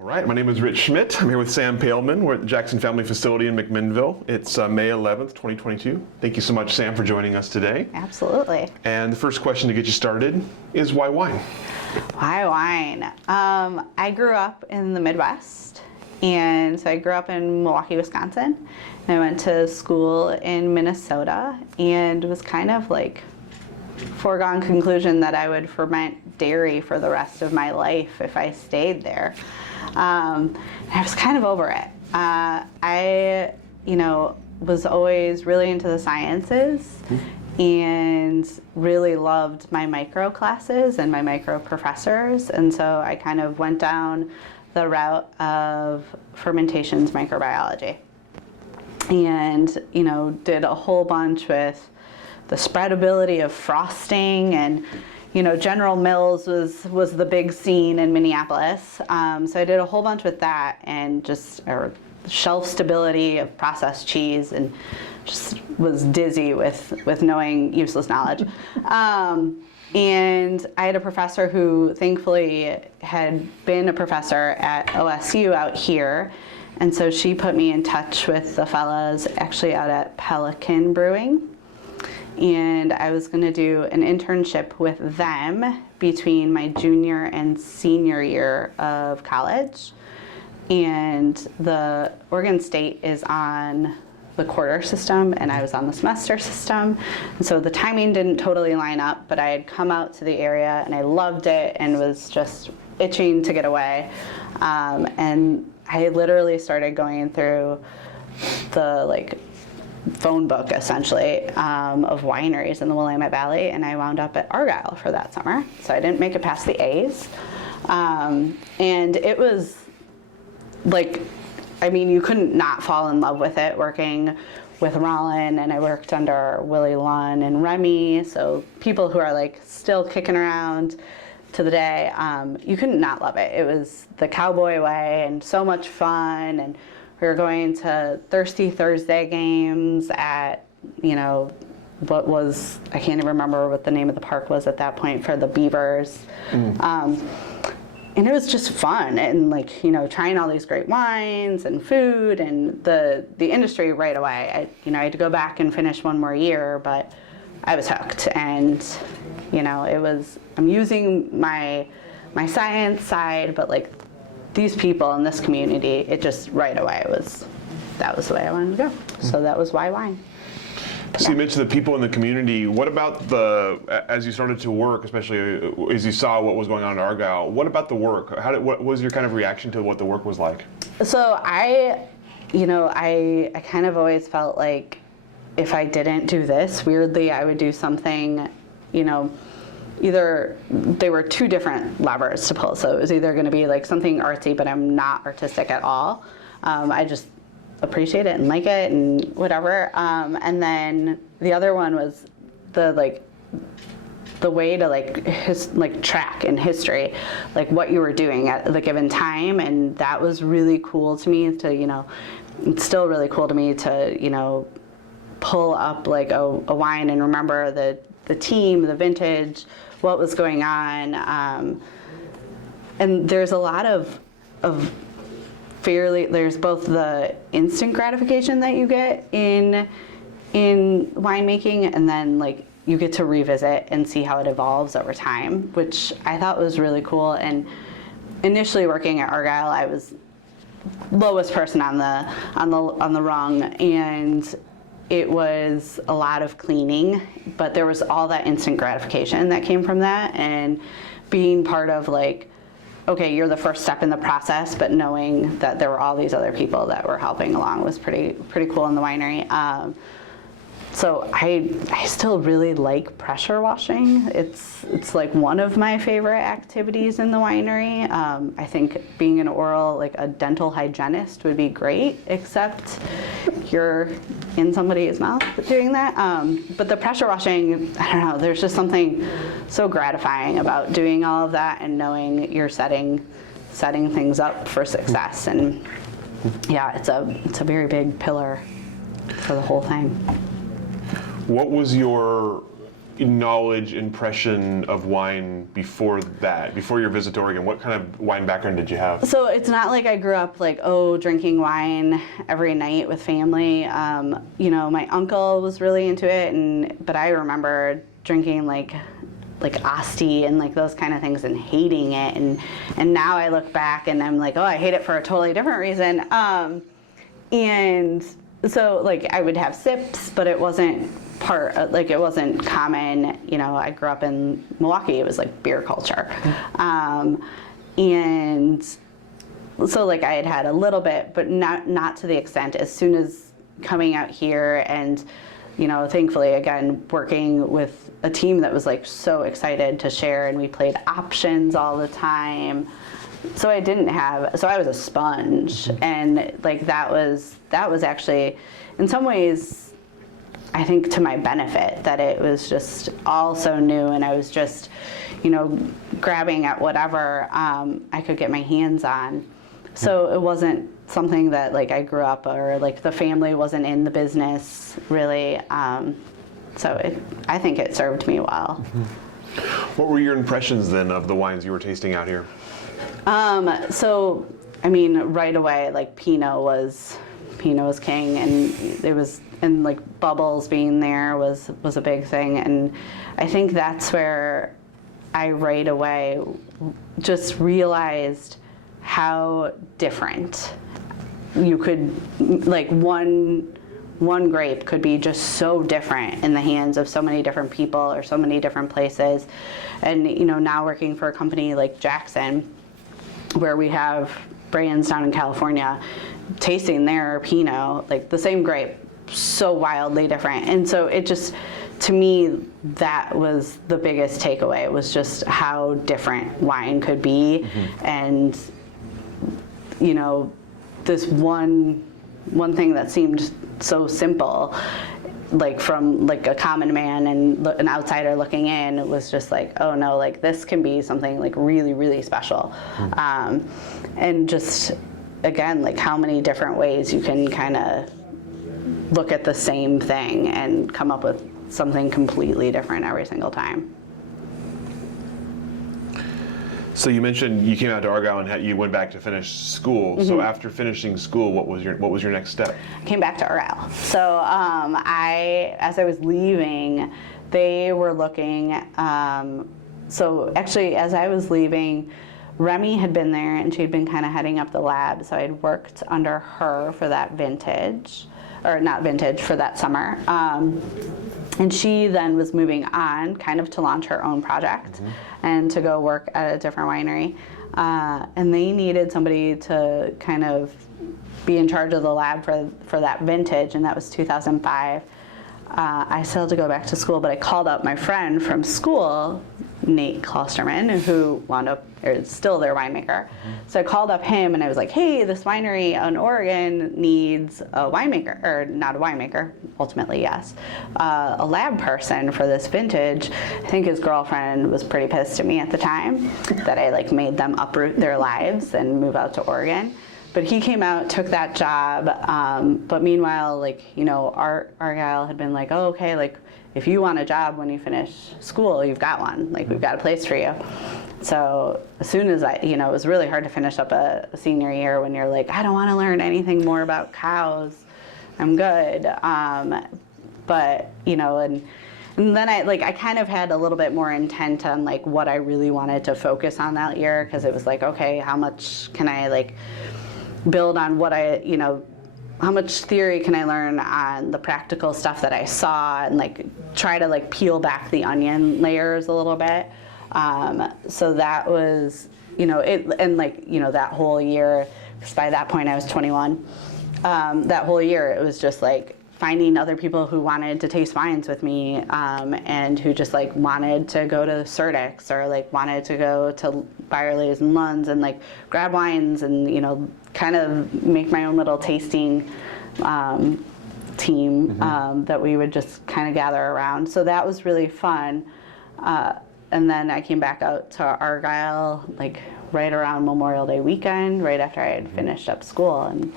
All right, my name is Rich Schmidt. I'm here with Sam Poehlman. We're at the Jackson Family Facility in McMinnville. It's May 11th, 2022. Thank you so much, Sam, for joining us today. Absolutely. And the first question to get you started is why wine? Why wine? I grew up in the Midwest, and so I grew up in Milwaukee, Wisconsin. And I went to school in Minnesota, and it was kind of like foregone conclusion that I would ferment dairy for the rest of my life if I stayed there. And I was kind of over it. I was always really into the sciences and really loved my micro classes and my micro professors. And so I kind of went down the route of fermentations microbiology and, did a whole bunch with the spreadability of frosting, and General Mills was the big scene in Minneapolis. So I did a whole bunch with that, and or shelf stability of processed cheese, and just was dizzy with knowing useless knowledge. And I had a professor who thankfully had been a professor at OSU out here. And so she put me in touch with the fellas actually out at Pelican Brewing. And I was going to do an internship with them between my junior and senior year of college. And the Oregon State is on the quarter system, and I was on the semester system. And so the timing didn't totally line up, but I had come out to the area and I loved it and was just itching to get away. And I literally started going through the phone book essentially of wineries in the Willamette Valley, and I wound up at Argyle for that summer. So I didn't make it past the A's. And it was you couldn't not fall in love with it, working with Rollin, and I worked under Willie Lunn and Remy, so people who are still kicking around to the day. You couldn't not love it. It was the cowboy way and so much fun, and we were going to Thirsty Thursday games at, what was, I can't even remember what the name of the park was at that point for the Beavers. And it was just fun, and trying all these great wines and food and the industry right away. I had to go back and finish one more year, but I was hooked. And I'm using my science side, but these people in this community, it just right away that was the way I wanted to go. So that was why wine. So you mentioned the people in the community. What about as you started to work, especially as you saw what was going on in Argyle, what about the work? What was your kind of reaction to what the work was like? So I kind of always felt like if I didn't do this, weirdly, I would do something, either they were two different levers to pull. So it was either going to be something artsy, but I'm not artistic at all. I just appreciate it and like it and whatever. And then the other one was the way to track in history, what you were doing at the given time. And that was really cool to me it's still really cool to me to, pull up a wine and remember the team, the vintage, what was going on. And there's a lot of there's both the instant gratification that you get in winemaking, and then you get to revisit and see how it evolves over time, which I thought was really cool. And initially working at Argyle, I was lowest person on the rung, and it was a lot of cleaning, but there was all that instant gratification that came from that, and being part of okay, you're the first step in the process, but knowing that there were all these other people that were helping along was pretty cool in the winery. So I still really like pressure washing. It's one of my favorite activities in the winery. I think being an oral, a dental hygienist would be great, except you're in somebody's mouth doing that. But the pressure washing, I don't know, there's just something so gratifying about doing all of that and knowing you're setting things up for success. And yeah, it's a very big pillar for the whole thing. What was your knowledge, impression of wine before that, before your visit to Oregon? What kind of wine background did you have? So it's not like I grew up like, oh, drinking wine every night with family. You know, my uncle was really into it, but I remember drinking like Asti and like those kind of things and hating it. And now I look back and I'm like, oh, I hate it for a totally different reason. And so like I would have sips, but it wasn't it wasn't common. You know, I grew up in Milwaukee. It was like beer culture. And so like I had a little bit, but not to the extent. As soon as coming out here and, you know, thankfully again working with a team that was like so excited to share, and we played options all the time. So I was a sponge, and like that was actually in some ways I think to my benefit, that it was just all so new, and I was just, you know, grabbing at whatever I could get my hands on. So it wasn't something that like I grew up, or like the family wasn't in the business really. So I think it served me well. What were your impressions then of the wines you were tasting out here? So I mean, right away, like Pinot was king, and like bubbles being there was a big thing, and I think that's where I right away just realized how different you could, like one grape could be just so different in the hands of so many different people or so many different places. And you know, now working for a company like Jackson, where we have brands down in California, tasting their Pinot, like the same grape, so wildly different. And so it just, to me, that was the biggest takeaway. It was just how different wine could be. And you know, this one thing that seemed so simple, like from like a common man and an outsider looking in, it was just like, oh no, like this can be something like really, really special. And just again, like how many different ways you can kind of look at the same thing and come up with something completely different every single time. So you mentioned you came out to Argyle and you went back to finish school. So after finishing school, what was your next step? I came back to Argyle. So as I was leaving, they were looking. So actually, as I was leaving, Remy had been there, and she'd been kind of heading up the lab. So I'd worked under her for that vintage, or not vintage, for that summer. And she then was moving on kind of to launch her own project and to go work at a different winery. And they needed somebody to kind of be in charge of the lab for that vintage, and that was 2005. I still had to go back to school, but I called up my friend from school, Nate Klosterman, who wound up, or is still their winemaker. So I called up him and I was like, hey, this winery in Oregon needs a winemaker, or not a winemaker, ultimately yes, a lab person for this vintage. I think his girlfriend was pretty pissed at me at the time that I like made them uproot their lives and move out to Oregon. But he came out, took that job, but meanwhile, like, you know, Argyle had been like, oh, okay, like, if you want a job when you finish school, you've got one. Like, we've got a place for you. So as soon as it was really hard to finish up a senior year when you're like, I don't want to learn anything more about cows. I'm good. But, you know, and then I kind of had a little bit more intent on like what I really wanted to focus on that year, because it was like, okay, how much can I like build on what how much theory can I learn on the practical stuff that I saw, and like try to like peel back the onion layers a little bit. So that was, that whole year, because by that point I was 21, that whole year it was just like finding other people who wanted to taste wines with me, and who just like wanted to go to Certix, or like wanted to go to Byerly's and Lund's and like grab wines and, you know, kind of make my own little tasting team that we would just kind of gather around. So that was really fun. And then I came back out to Argyle like right around Memorial Day weekend, right after I had finished up school, and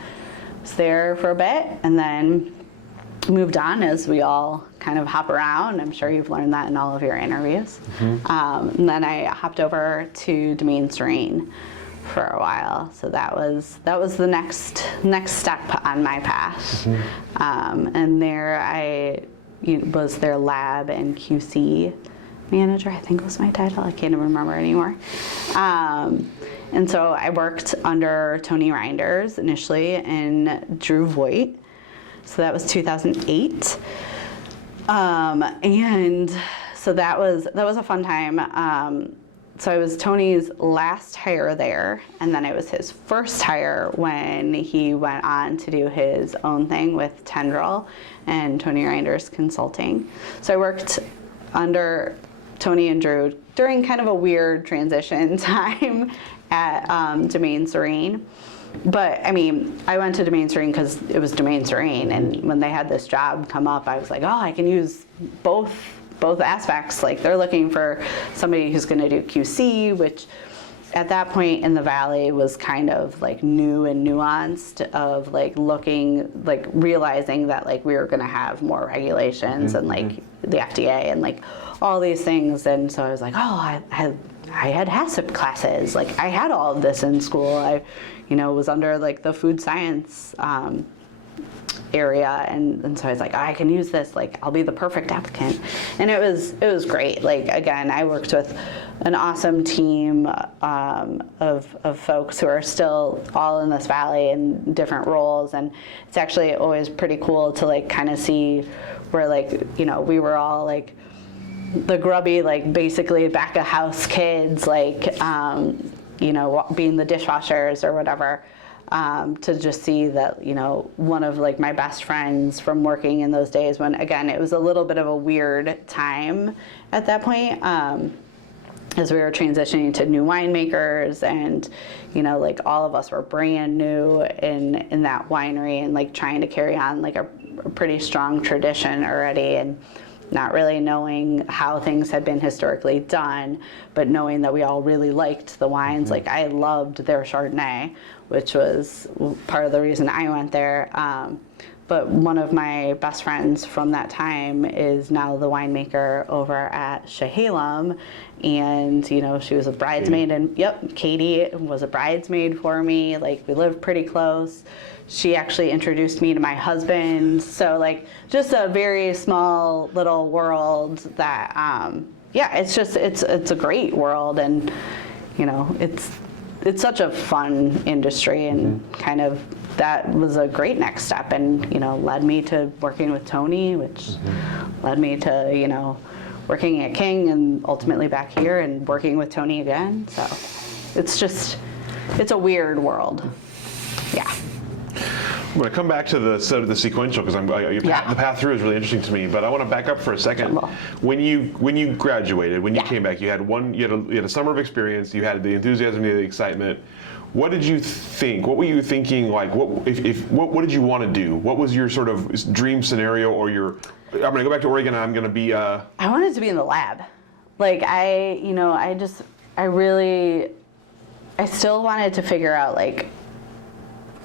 was there for a bit, and then moved on as we all kind of hop around. I'm sure you've learned that in all of your interviews. And then I hopped over to Domain Serene for a while. So that was the next step on my path. And there I was their lab and QC manager, I think was my title. I can't even remember anymore. And so I worked under Tony Rynders initially and Drew Voigt. So that was 2008. And so that was a fun time. So I was Tony's last hire there, and then I was his first hire when he went on to do his own thing with Tendril and Tony Rynders Consulting. So I worked under Tony and Drew during kind of a weird transition time at Domain Serene. But I mean, I went to Domain Serene because it was Domain Serene, and when they had this job come up, I was like, oh, I can use both aspects. Like, they're looking for somebody who's going to do QC, which at that point in the Valley was kind of like new and nuanced, of like realizing that like we were going to have more regulations and like the FDA and like all these things. And so I was like, oh, I had HACCP classes. Like, I had all of this in school. I, was under like the food science area, and so I was like, oh, I can use this. Like, I'll be the perfect applicant. And it was great. Like, again, I worked with an awesome team of folks who are still all in this Valley in different roles, and it's actually always pretty cool to like kind of see where like we were all like the grubby, like basically back of house kids, like being the dishwashers or whatever, to just see that one of like my best friends from working in those days, when again it was a little bit of a weird time at that point, as we were transitioning to new winemakers, and like all of us were brand new in that winery, and like trying to carry on like a pretty strong tradition already, and not really knowing how things had been historically done, but knowing that we all really liked the wines. Like, I loved their Chardonnay, which was part of the reason I went there. But one of my best friends from that time is now the winemaker over at Chehalem, and she was a bridesmaid, and Katie was a bridesmaid for me. Like, we lived pretty close. She actually introduced me to my husband. So like, just a very small little world that it's a great world, and it's such a fun industry, and kind of that was a great next step, and led me to working with Tony, which led me to working at King, and ultimately back here and working with Tony again. So it's a weird world. Yeah. I'm going to come back to the sequential, because the path through is really interesting to me. But I want to back up for a second. When you graduated, when you came back, you had a summer of experience. You had the enthusiasm, you had the excitement. What did you think? What were you thinking? Like, what did you want to do? What was your sort of dream scenario, or I'm going to go back to Oregon, and I'm going to be. I wanted to be in the lab. Like, I still wanted to figure out like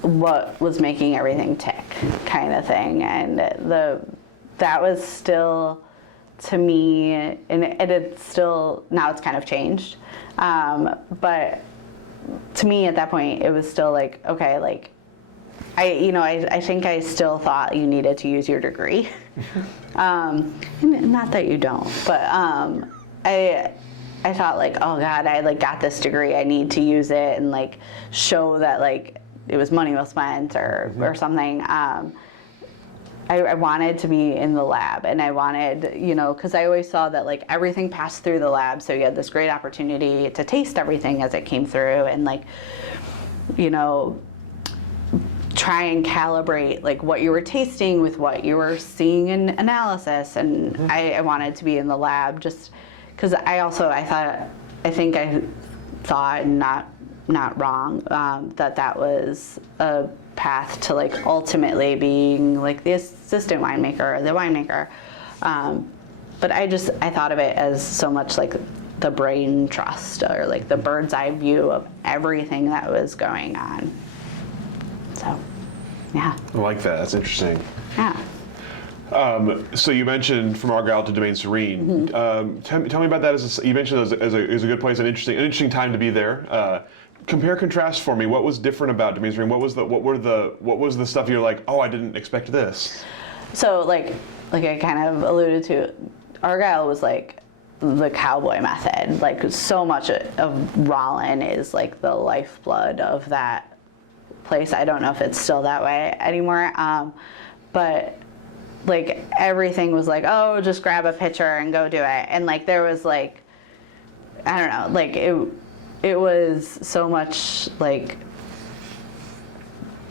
what was making everything tick, kind of thing, and that was still, to me, and it's still, now it's kind of changed, but to me at that point it was still like, okay, like I think I still thought you needed to use your degree. Not that you don't, but I thought like, oh God, I like got this degree, I need to use it and like show that like it was money well spent, or something. I wanted to be in the lab, and I wanted, because I always saw that like everything passed through the lab, so you had this great opportunity to taste everything as it came through, and like, try and calibrate like what you were tasting with what you were seeing in analysis. And I wanted to be in the lab, just because I thought, not wrong, that was a path to like ultimately being like the assistant winemaker or the winemaker. But I thought of it as so much like the brain trust, or like the bird's eye view of everything that was going on. So, yeah. I like that. That's interesting. Yeah. So you mentioned from Argyle to Domain Serene. Tell me about that. You mentioned as a good place, an interesting time to be there. Compare contrast for me. What was different about Domain Serene? What was the stuff you're like, oh, I didn't expect this? So like I kind of alluded to, Argyle was like the cowboy method. Like so much of Rollin is like the lifeblood of that place. I don't know if it's still that way anymore, but like everything was like, oh, just grab a picture and go do it. And like there was like, I don't know, like it was so much like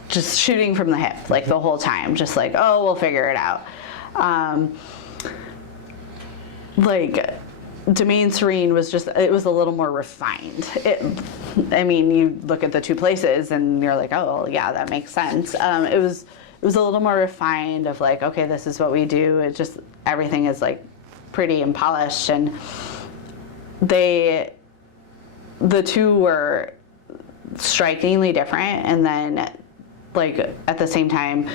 just shooting from the hip, like the whole time, just like, oh, we'll figure it out. Like Domain Serene was just, it was a little more refined. I mean, you look at the two places and you're like, oh, yeah, that makes sense. It was a little more refined of like, okay, this is what we do. It just, everything is like pretty and polished. And the two were strikingly different. And then like at the same time,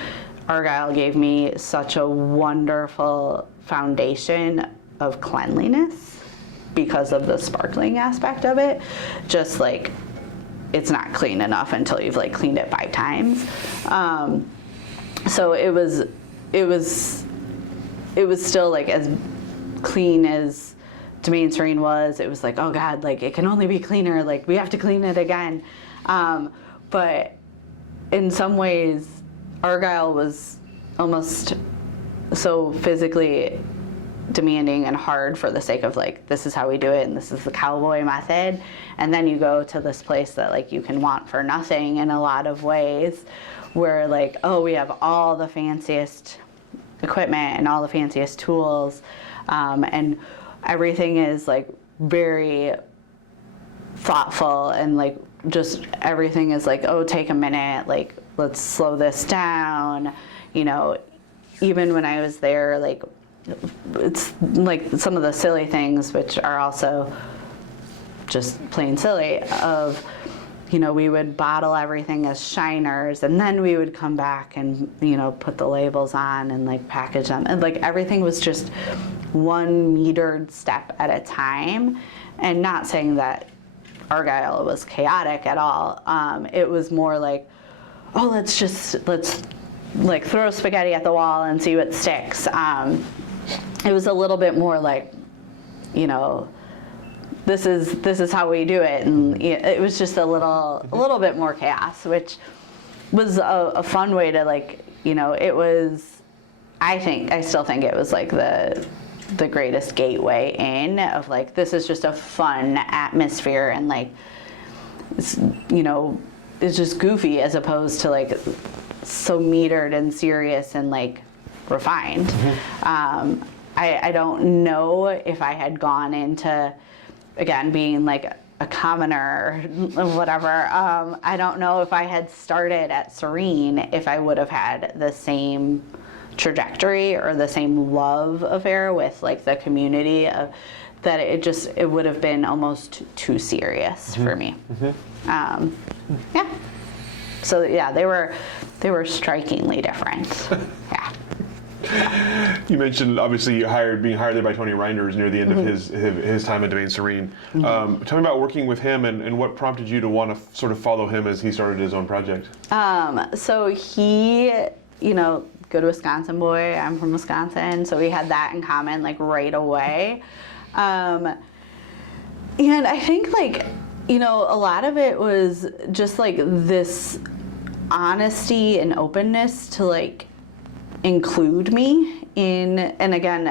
Argyle gave me such a wonderful foundation of cleanliness because of the sparkling aspect of it. Just like, it's not clean enough until you've like cleaned it 5 times. So it was still like as clean as Domain Serene was. It was like, oh God, like it can only be cleaner. Like we have to clean it again. But in some ways, Argyle was almost so physically demanding and hard for the sake of like, this is how we do it and this is the cowboy method. And then you go to this place that like you can want for nothing in a lot of ways, where like, oh, we have all the fanciest equipment and all the fanciest tools, and everything is like very thoughtful, and like just everything is like, oh, take a minute, like let's slow this down. You know, even when I was there, like it's like some of the silly things, which are also just plain silly, of, you know, we would bottle everything as shiners and then we would come back and, you know, put the labels on and like package them. And like everything was just one metered step at a time. And not saying that Argyle was chaotic at all. It was more like, oh, let's like throw spaghetti at the wall and see what sticks. It was a little bit more like, you know, this is how we do it, and it was just a little bit more chaos, which was a fun way to like, you know, it was, I still think it was like the greatest gateway in of like, this is just a fun atmosphere, and like, it's, you know, it's just goofy as opposed to like so metered and serious and like refined. I don't know if I had gone into, again, being like a commoner or whatever, I don't know if I had started at Serene if I would have had the same trajectory or the same love affair with like the community that it would have been almost too serious for me. Yeah. So yeah, they were strikingly different. Yeah. You mentioned obviously being hired there by Tony Rynders near the end of his time at Domain Serene. Tell me about working with him and what prompted you to want to sort of follow him as he started his own project. So he, you know, good Wisconsin boy. I'm from Wisconsin, so we had that in common like right away. And I think like, you know, a lot of it was just like this honesty and openness to like include me in, and again,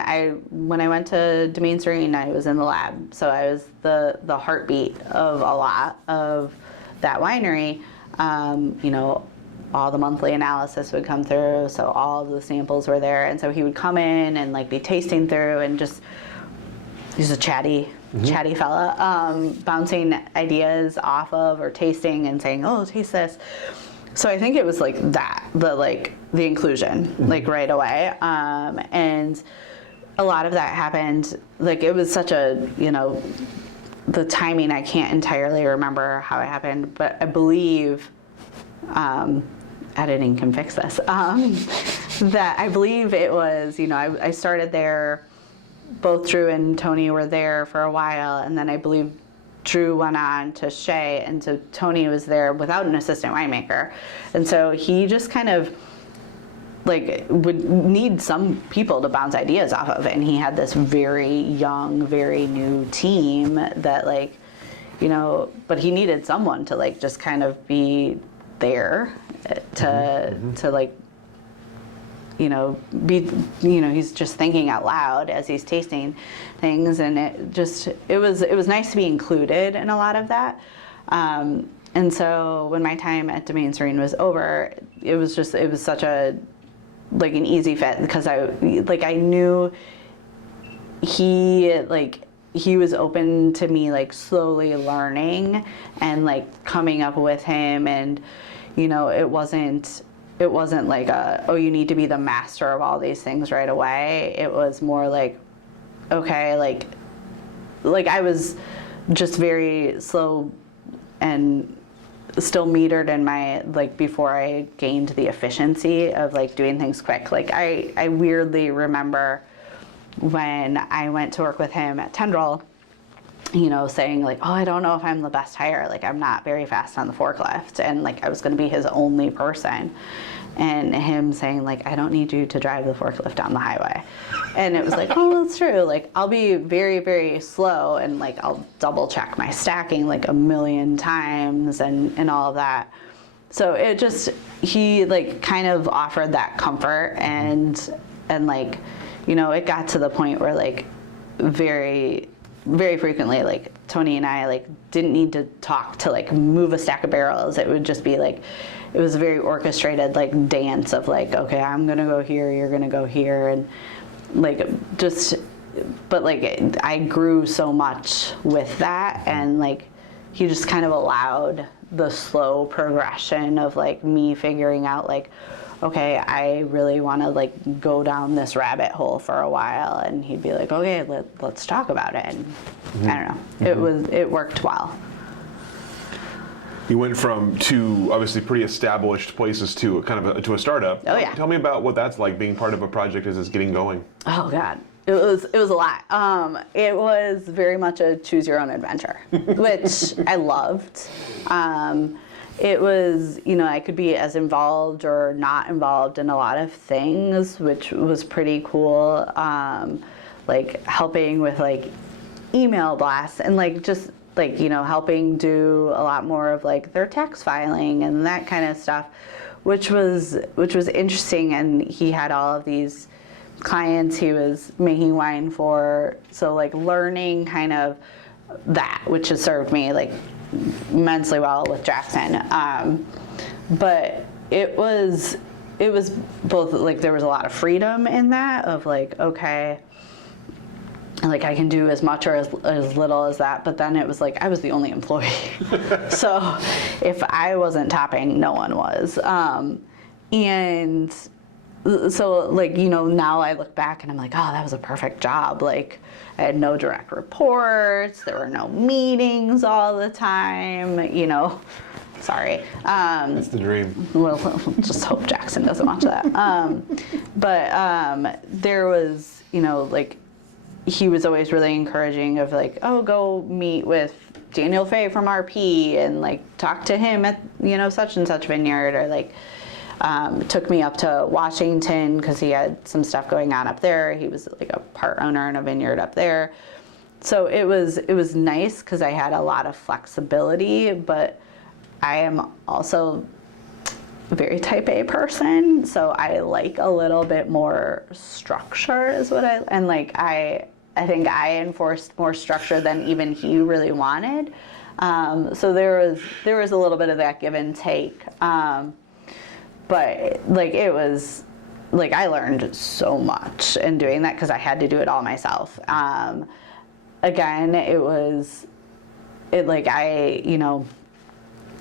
when I went to Domain Serene, I was in the lab, so I was the heartbeat of a lot of that winery. You know, all the monthly analysis would come through, so all of the samples were there, and so he would come in and like be tasting through, and just, he's a chatty fella, bouncing ideas off of or tasting and saying, oh, taste this. So I think it was like that, the inclusion, like right away. And a lot of that happened, like it was such a, you know, the timing, I can't entirely remember how it happened, but I believe, editing can fix this. that I believe it was, I started there, both Drew and Tony were there for a while, and then I believe Drew went on to Shea, and so Tony was there without an assistant winemaker. And so he just kind of would need some people to bounce ideas off of. And he had this very young, very new team that but he needed someone to just kind of be there to he's just thinking out loud as he's tasting things, and it was nice to be included in a lot of that. And so when my time at Domaine Serene was over, it was such an easy fit, because I knew he was open to me slowly learning and coming up with him, and it wasn't oh, you need to be the master of all these things right away. It was more okay, I was just very slow and still metered in my before I gained the efficiency of doing things quick. I weirdly remember when I went to work with him at Tendril, saying oh, I don't know if I'm the best hire. I'm not very fast on the forklift, and I was going to be his only person, and him saying I don't need you to drive the forklift down the highway. And it was oh, that's true. I'll be very, very slow, and I'll double check my stacking a million times and all of that. So it just, he kind of offered that comfort, and it got to the point where very, very frequently Tony and I didn't need to talk to move a stack of barrels. It would just be it was a very orchestrated dance of okay, I'm gonna go here, you're gonna go here, and but I grew so much with that, and he just kind of allowed the slow progression of me figuring out okay, I really want to go down this rabbit hole for a while, and he'd be okay, let's talk about it. And I don't know, it worked well. You went from two obviously pretty established places to a startup. Oh yeah. Tell me about what that's like, being part of a project as it's getting going. Oh God, it was a lot. It was very much a choose your own adventure, which I loved. It was, I could be as involved or not involved in a lot of things, which was pretty cool. Helping with email blasts, and just helping do a lot more of their tax filing and that kind of stuff, which was interesting. And he had all of these clients he was making wine for, so learning kind of that, which has served me immensely well with Jackson. But it was both there was a lot of freedom in that of okay, I can do as much or as little as that, but then it was I was the only employee. So if I wasn't topping, no one was. And so now I look back and I'm oh, that was a perfect job. I had no direct reports, there were no meetings all the time, sorry. That's the dream. Well, just hope Jackson doesn't watch that. But there was, he was always really encouraging of oh, go meet with Daniel Fay from RP and talk to him at, such and such vineyard, or took me up to Washington because he had some stuff going on up there. He was a part owner in a vineyard up there. So it was nice because I had a lot of flexibility, but I am also a very type A person, so I like a little bit more structure is what I think I enforced more structure than even he really wanted. So there was a little bit of that give and take. But it was I learned so much in doing that because I had to do it all myself. Again,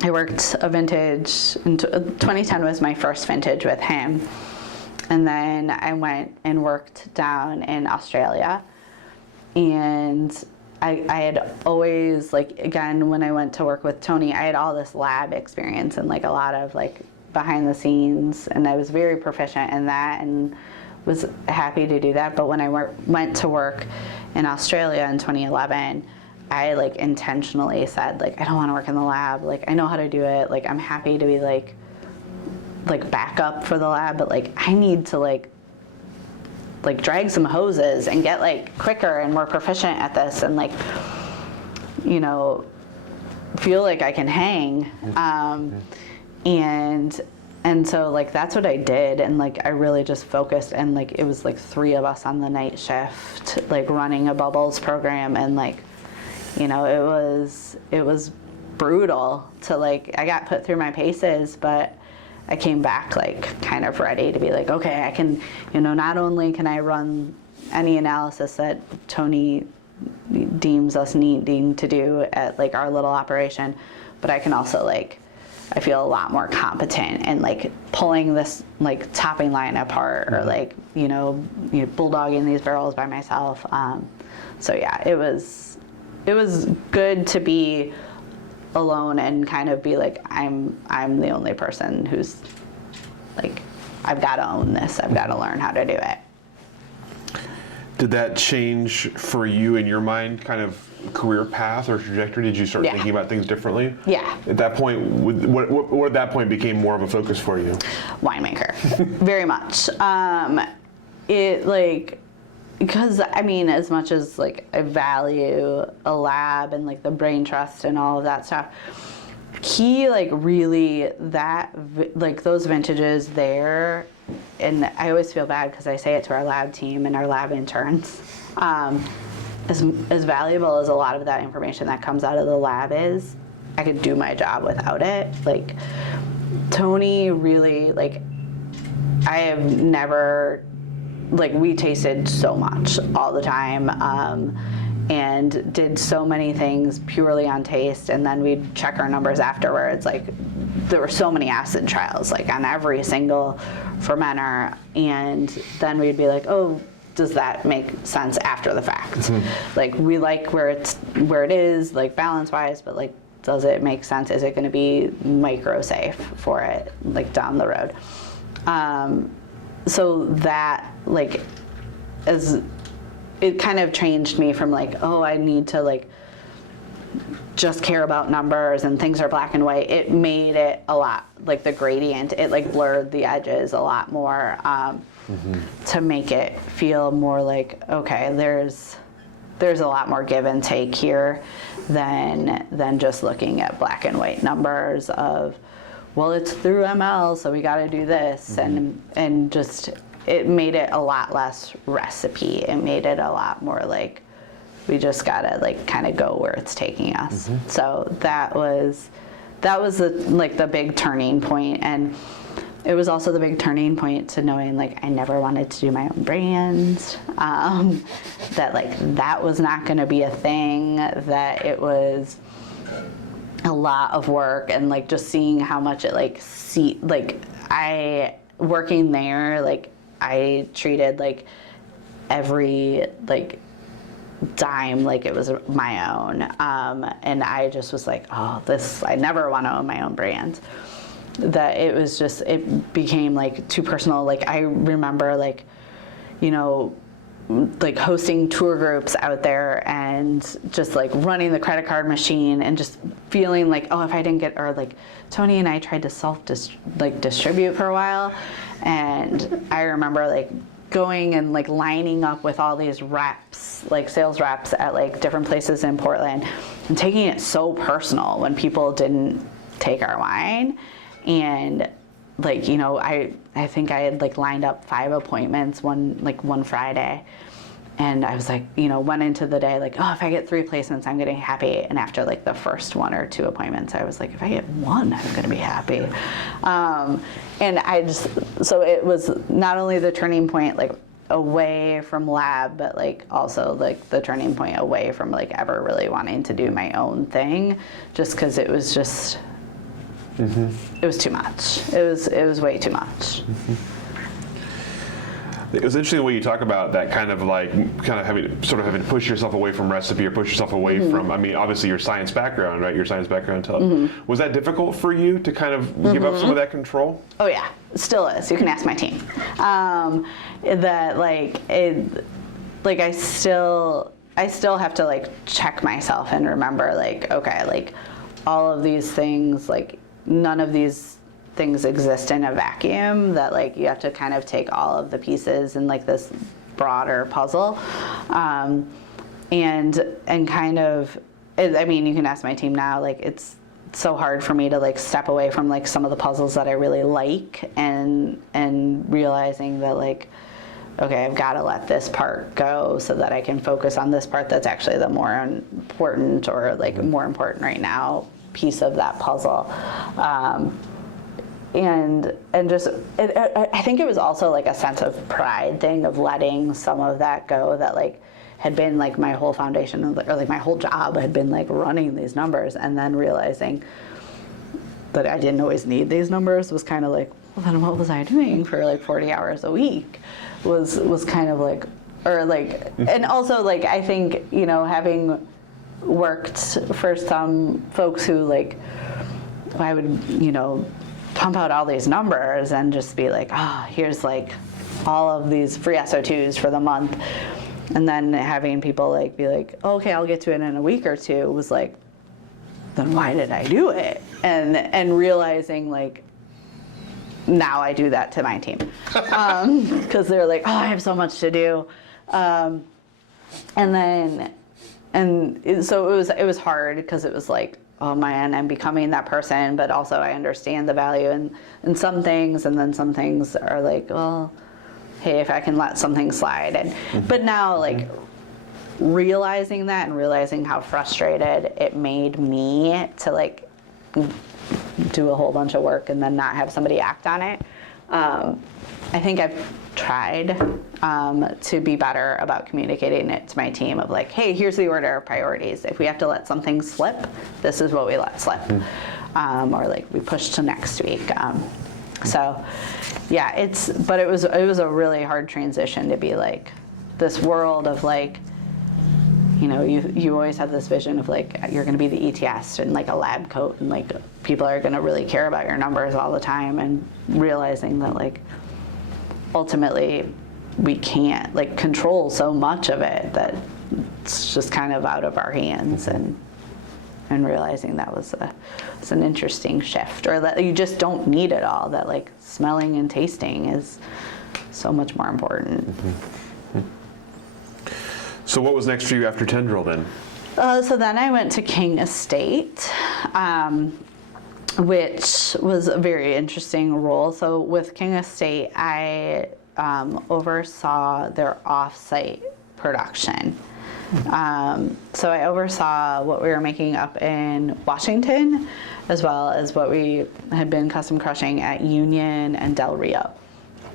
I worked a vintage, and 2010 was my first vintage with him. And then I went and worked down in Australia. And I had always, again, when I went to work with Tony, I had all this lab experience and a lot of behind the scenes, and I was very proficient in that and was happy to do that. But when I went to work in Australia in 2011, I like intentionally said, like, I don't want to work in the lab. Like, I know how to do it. Like, I'm happy to be like backup for the lab, but like I need to like drag some hoses and get like quicker and more proficient at this, and like, you know, feel like I can hang. And so like that's what I did, and like I really just focused, and like it was like 3 of us on the night shift, like running a bubbles program, and like, you know, it was brutal to like, I got put through my paces, but I came back like kind of ready to be like, okay, I can, you know, not only can I run any analysis that Tony deems us needing to do at like our little operation, but I can also like, I feel a lot more competent in like pulling this like topping line apart, or like, you know, bulldogging these barrels by myself. So yeah, it was good to be alone and kind of be like, I'm the only person who's like, I've got to own this. I've got to learn how to do it. Did that change for you in your mind, kind of career path or trajectory? Did you start thinking about things differently? Yeah. At that point, what at that point became more of a focus for you? Winemaker, very much. It like, because I mean, as much as like I value a lab and like the brain trust and all of that stuff, he like really like those vintages there, and I always feel bad because I say it to our lab team and our lab interns, as valuable as a lot of that information that comes out of the lab is, I could do my job without it. Like Tony really, like, I have never, like, we tasted so much all the time, and did so many things purely on taste, and then we'd check our numbers afterwards. Like, there were so many acid trials, like, on every single fermenter, and then we'd be like, oh, does that make sense after the fact? Mm-hmm. Like, we like where it is, like, balance-wise, but, like, does it make sense? Is it going to be micro-safe for it, like, down the road? So that, like, as it kind of changed me from like, oh, I need to like just care about numbers and things are black and white. It made it a lot, like the gradient, it like blurred the edges a lot more, to make it feel more like, okay, there's a lot more give and take here than just looking at black and white numbers of, well, it's through ML, so we got to do this, and just, it made it a lot less recipe. It made it a lot more like, we just got to like kind of go where it's taking us. So that was the big turning point, and it was also the big turning point to knowing like I never wanted to do my own brands, that like that was not going to be a thing, that it was a lot of work, and like just seeing how much it working there, like I treated like every like dime like it was my own, and I just was like, oh, I never want to own my own brand. That it was just, it became like too personal. Like I remember like, you know, like hosting tour groups out there and just like running the credit card machine and just feeling like, oh, if I didn't get, or like Tony and I tried to distribute for a while, and I remember like going and like lining up with all these reps, like sales reps at like different places in Portland, and taking it so personal when people didn't take our wine. And like, you know, I think I had like lined up 5 appointments one Friday, and I was like, you know, went into the day like, oh, if I get 3 placements, I'm getting happy. And after like the first 1 or 2 appointments, I was like, if I get 1, I'm gonna be happy. And so it was not only the turning point like away from lab, but like also like the turning point away from like ever really wanting to do my own thing, just because it was just, it was too much. It was way too much. It was interesting the way you talk about that kind of having to push yourself away from recipe or push yourself away from, I mean, obviously your science background, right? Your science background. Was that difficult for you to kind of give up some of that control? Oh yeah, it still is. You can ask my team. I still have to like check myself and remember like, okay, like all of these things, like none of these things exist in a vacuum, that like you have to kind of take all of the pieces in like this broader puzzle, and kind of, I mean, you can ask my team now, like it's so hard for me to like step away from like some of the puzzles that I really like, and realizing that like, okay, I've got to let this part go so that I can focus on this part that's actually the more important, or like more important right now piece of that puzzle. And just, I think it was also like a sense of pride thing of letting some of that go that like had been like my whole foundation, or like my whole job had been like running these numbers, and then realizing that I didn't always need these numbers was kind of like, well, then what was I doing for like 40 hours a week was kind of like, or like, and also like, I think, you know, having worked for some folks who like, I would, you know, pump out all these numbers and just be like, oh, here's like all of these free SO2s for the month. And then having people like be like, oh, okay, I'll get to it in a week or two, was like, then why did I do it? And realizing like, now I do that to my team. Because they're like, oh, I have so much to do. So it was hard, because it was like, oh man, I'm becoming that person, but also I understand the value in some things, and then some things are like, well, hey, if I can let something slide. But now, like, realizing that and realizing how frustrated it made me to like do a whole bunch of work and then not have somebody act on it. I think I've tried to be better about communicating it to my team of like, hey, here's the order of priorities. If we have to let something slip, this is what we let slip. Or like we push to next week. So yeah, but it was a really hard transition to be like this world of like, you know, you always have this vision of like, you're going to be the ETS and like a lab coat, and like people are going to really care about your numbers all the time, and realizing that like ultimately we can't like control so much of it, that it's just kind of out of our hands, and realizing that was an interesting shift, or that you just don't need it all, that like smelling and tasting is so much more important. So what was next for you after Tendril then? So then I went to King Estate, which was a very interesting role. So with King Estate, I oversaw their off-site production. So I oversaw what we were making up in Washington, as well as what we had been custom crushing at Union and Del Rio.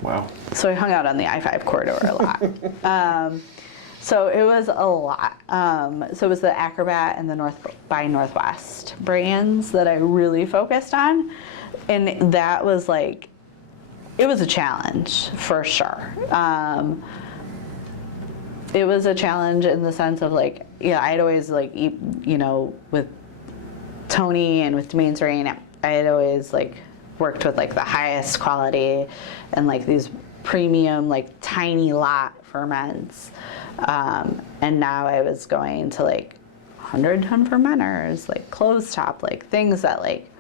Wow. So I hung out on the I-5 corridor a lot. So it was a lot. So it was the Acrobat and the North by Northwest brands that I really focused on. And that was like, it was a challenge for sure. It was a challenge in the sense of like, yeah, I'd always like, you know, with Tony and with Domain Serene, I had always like worked with like the highest quality and like these premium, like tiny lot ferments. And now I was going to like 100-ton fermenters, like closed top, like things that like,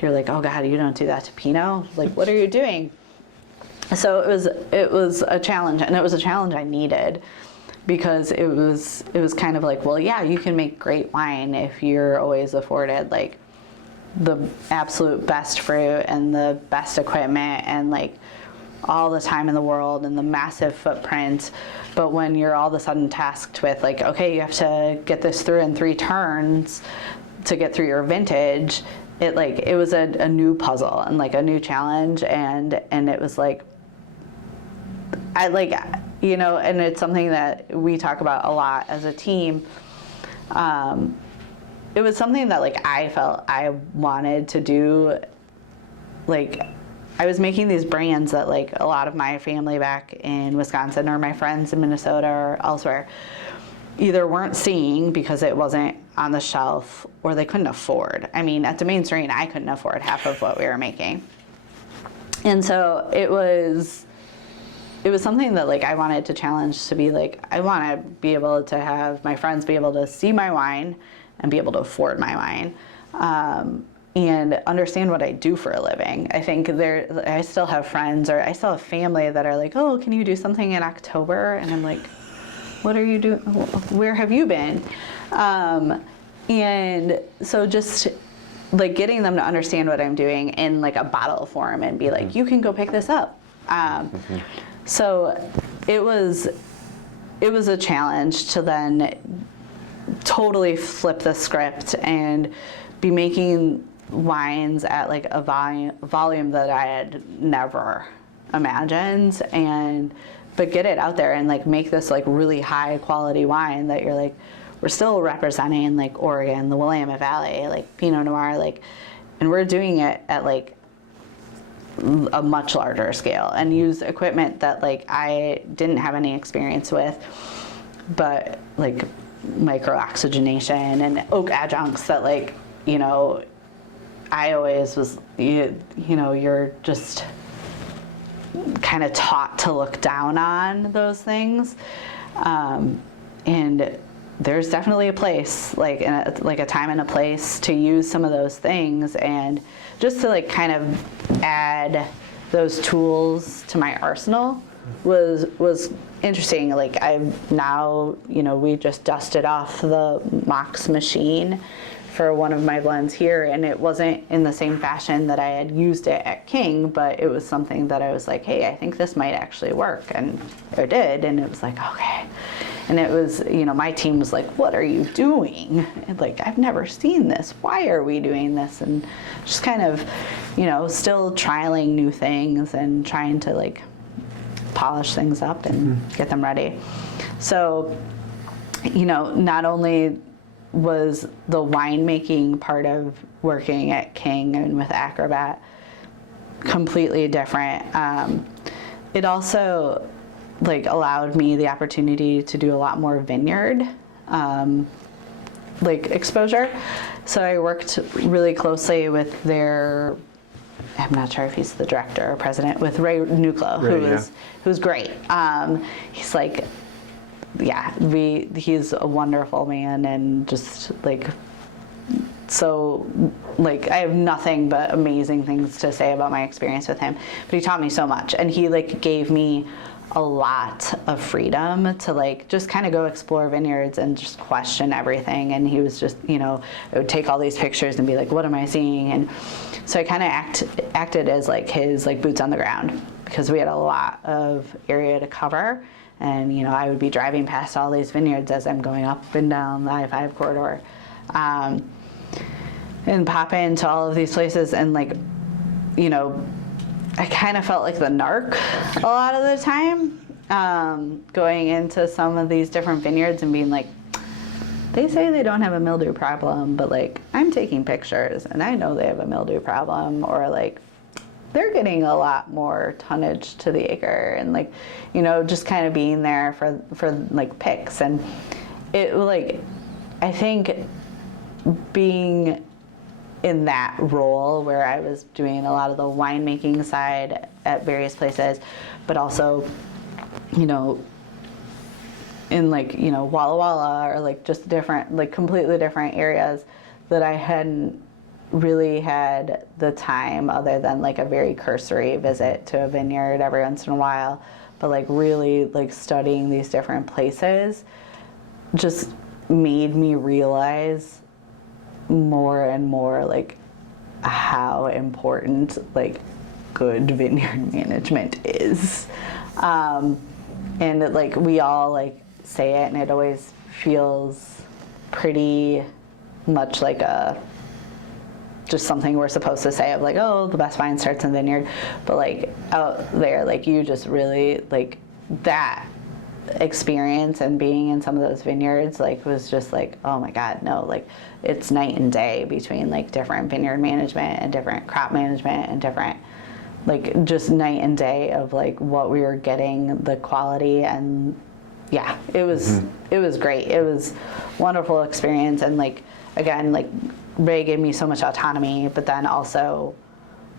you're like, oh God, you don't do that to Pinot? Like, what are you doing? So it was a challenge, and it was a challenge I needed, because it was kind of like, well, yeah, you can make great wine if you're always afforded like the absolute best fruit and the best equipment and like all the time in the world and the massive footprint. But when you're all of a sudden tasked with like, okay, you have to get this through in 3 turns to get through your vintage, it was a new puzzle and like a new challenge, and it was like, I like, you know, and it's something that we talk about a lot as a team. It was something that like I felt I wanted to do, like I was making these brands that like a lot of my family back in Wisconsin or my friends in Minnesota or elsewhere either weren't seeing because it wasn't on the shelf or they couldn't afford. I mean, at Domain Serene, I couldn't afford half of what we were making. And so it was something that like I wanted to challenge, to be like, I want to be able to have my friends be able to see my wine and be able to afford my wine. And understand what I do for a living. I think I still have friends, or I still have family that are like, oh, can you do something in October? And I'm like, what are you doing? Where have you been? And so just like getting them to understand what I'm doing in like a bottle form and be like, you can go pick this up. So it was a challenge to then totally flip the script and be making wines at like a volume that I had never imagined, but get it out there and like make this like really high quality wine that you're like, we're still representing like Oregon, the Willamette Valley, like Pinot Noir, like, and we're doing it at like a much larger scale and use equipment that like I didn't have any experience with, but like micro oxygenation and oak adjuncts that like, you know, I always was, you know, you're just kind of taught to look down on those things. And there's definitely a place, like a time and a place to use some of those things, and just to like kind of add those tools to my arsenal was interesting. Like I've now, you know, we just dusted off the Mox machine for one of my blends here, and it wasn't in the same fashion that I had used it at King, but it was something that I was like, hey, I think this might actually work, and it did, and it was like, okay. And it was, you know, my team was like, what are you doing? And like, I've never seen this. Why are we doing this? And just kind of, you know, still trialing new things and trying to like polish things up and get them ready. So, you know, not only was the winemaking part of working at King and with Acrobat completely different, it also like allowed me the opportunity to do a lot more vineyard like exposure. So I worked really closely with their, I'm not sure if he's the director or president, with Ray Nuclo, who's great. He's like, yeah, he's a wonderful man, and just like, so like I have nothing but amazing things to say about my experience with him, but he taught me so much, and he like gave me a lot of freedom to like just kind of go explore vineyards and just question everything. And he was just, you know, I would take all these pictures and be like, what am I seeing? And so I kind of acted as like his like boots on the ground, because we had a lot of area to cover. And, you know, I would be driving past all these vineyards as I'm going up and down the I-5 corridor, and pop into all of these places. And like, you know, I kind of felt like the narc a lot of the time, going into some of these different vineyards and being like, they say they don't have a mildew problem, but like I'm taking pictures and I know they have a mildew problem, or like they're getting a lot more tonnage to the acre, and like, you know, just kind of being there for like picks. And it like, I think being in that role where I was doing a lot of the winemaking side at various places, but also, you know, in like, you know, Walla Walla, or like just different, like completely different areas that I hadn't really had the time, other than like a very cursory visit to a vineyard every once in a while, but like really like studying these different places just made me realize more and more like how important like good vineyard management is. And like we all like say it, and it always feels pretty much like just something we're supposed to say of like, oh, the best wine starts in the vineyard. But like out there, like you just really like that experience and being in some of those vineyards like was just like, oh my God, no, like it's night and day between like different vineyard management and different crop management and different like just night and day of like what we were getting, the quality, and yeah, it was great. It was a wonderful experience, and like again, like Ray gave me so much autonomy, but then also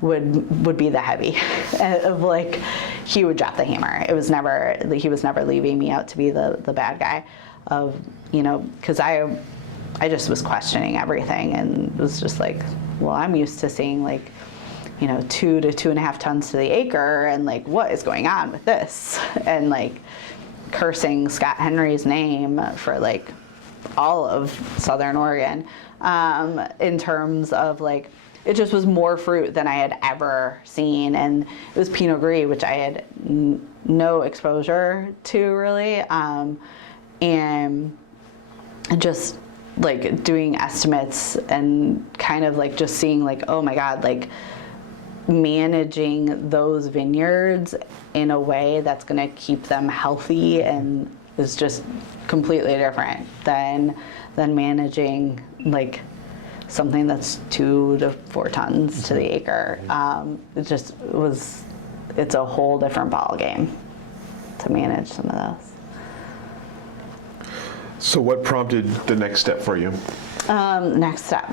would be the heavy of like he would drop the hammer. It was never, he was never leaving me out to be the bad guy of, you know, because I just was questioning everything and was just like, well, I'm used to seeing like, you know, 2 to 2.5 tons to the acre, and like what is going on with this, and like cursing Scott Henry's name for like all of Southern Oregon, in terms of like, it just was more fruit than I had ever seen, and it was Pinot Gris, which I had no exposure to really, and just like doing estimates and kind of like just seeing like, oh my God, like managing those vineyards in a way that's going to keep them healthy and is just completely different than managing like something that's 2 to 4 tons to the acre. It just was, it's a whole different ball game to manage some of those. So what prompted the next step for you? Next step.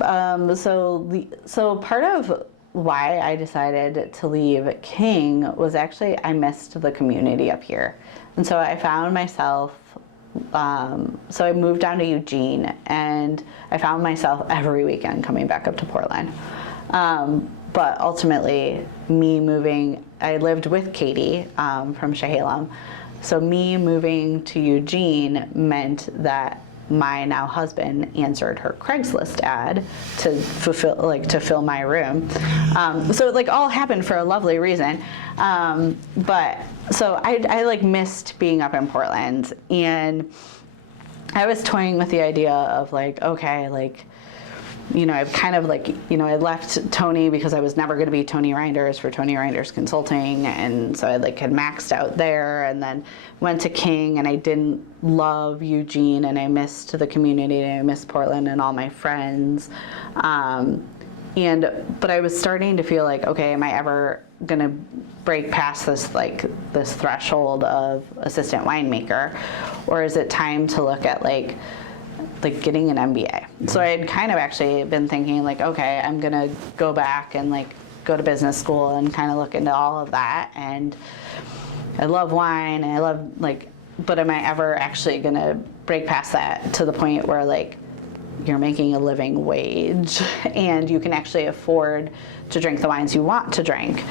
So part of why I decided to leave King was actually I missed the community up here. And so I found myself, so I moved down to Eugene, and I found myself every weekend coming back up to Portland. But ultimately, me moving, I lived with Katie from Chehalem. So me moving to Eugene meant that my now husband answered her Craigslist ad to fill my room. So it like all happened for a lovely reason. But so I like missed being up in Portland, and I was toying with the idea of like, okay, like, you know, I've kind of like, you know, I left Tony because I was never going to be Tony Rynders for Tony Rynders Consulting, and so I like had maxed out there, and then went to King, and I didn't love Eugene, and I missed the community, and I missed Portland and all my friends, but I was starting to feel like, okay, am I ever going to break past this threshold of assistant winemaker, or is it time to look at like getting an MBA? So I had kind of actually been thinking like, okay, I'm gonna go back and like go to business school and kind of look into all of that. And I love wine, and I love like, but am I ever actually gonna break past that to the point where like you're making a living wage and you can actually afford to drink the wines you want to drink?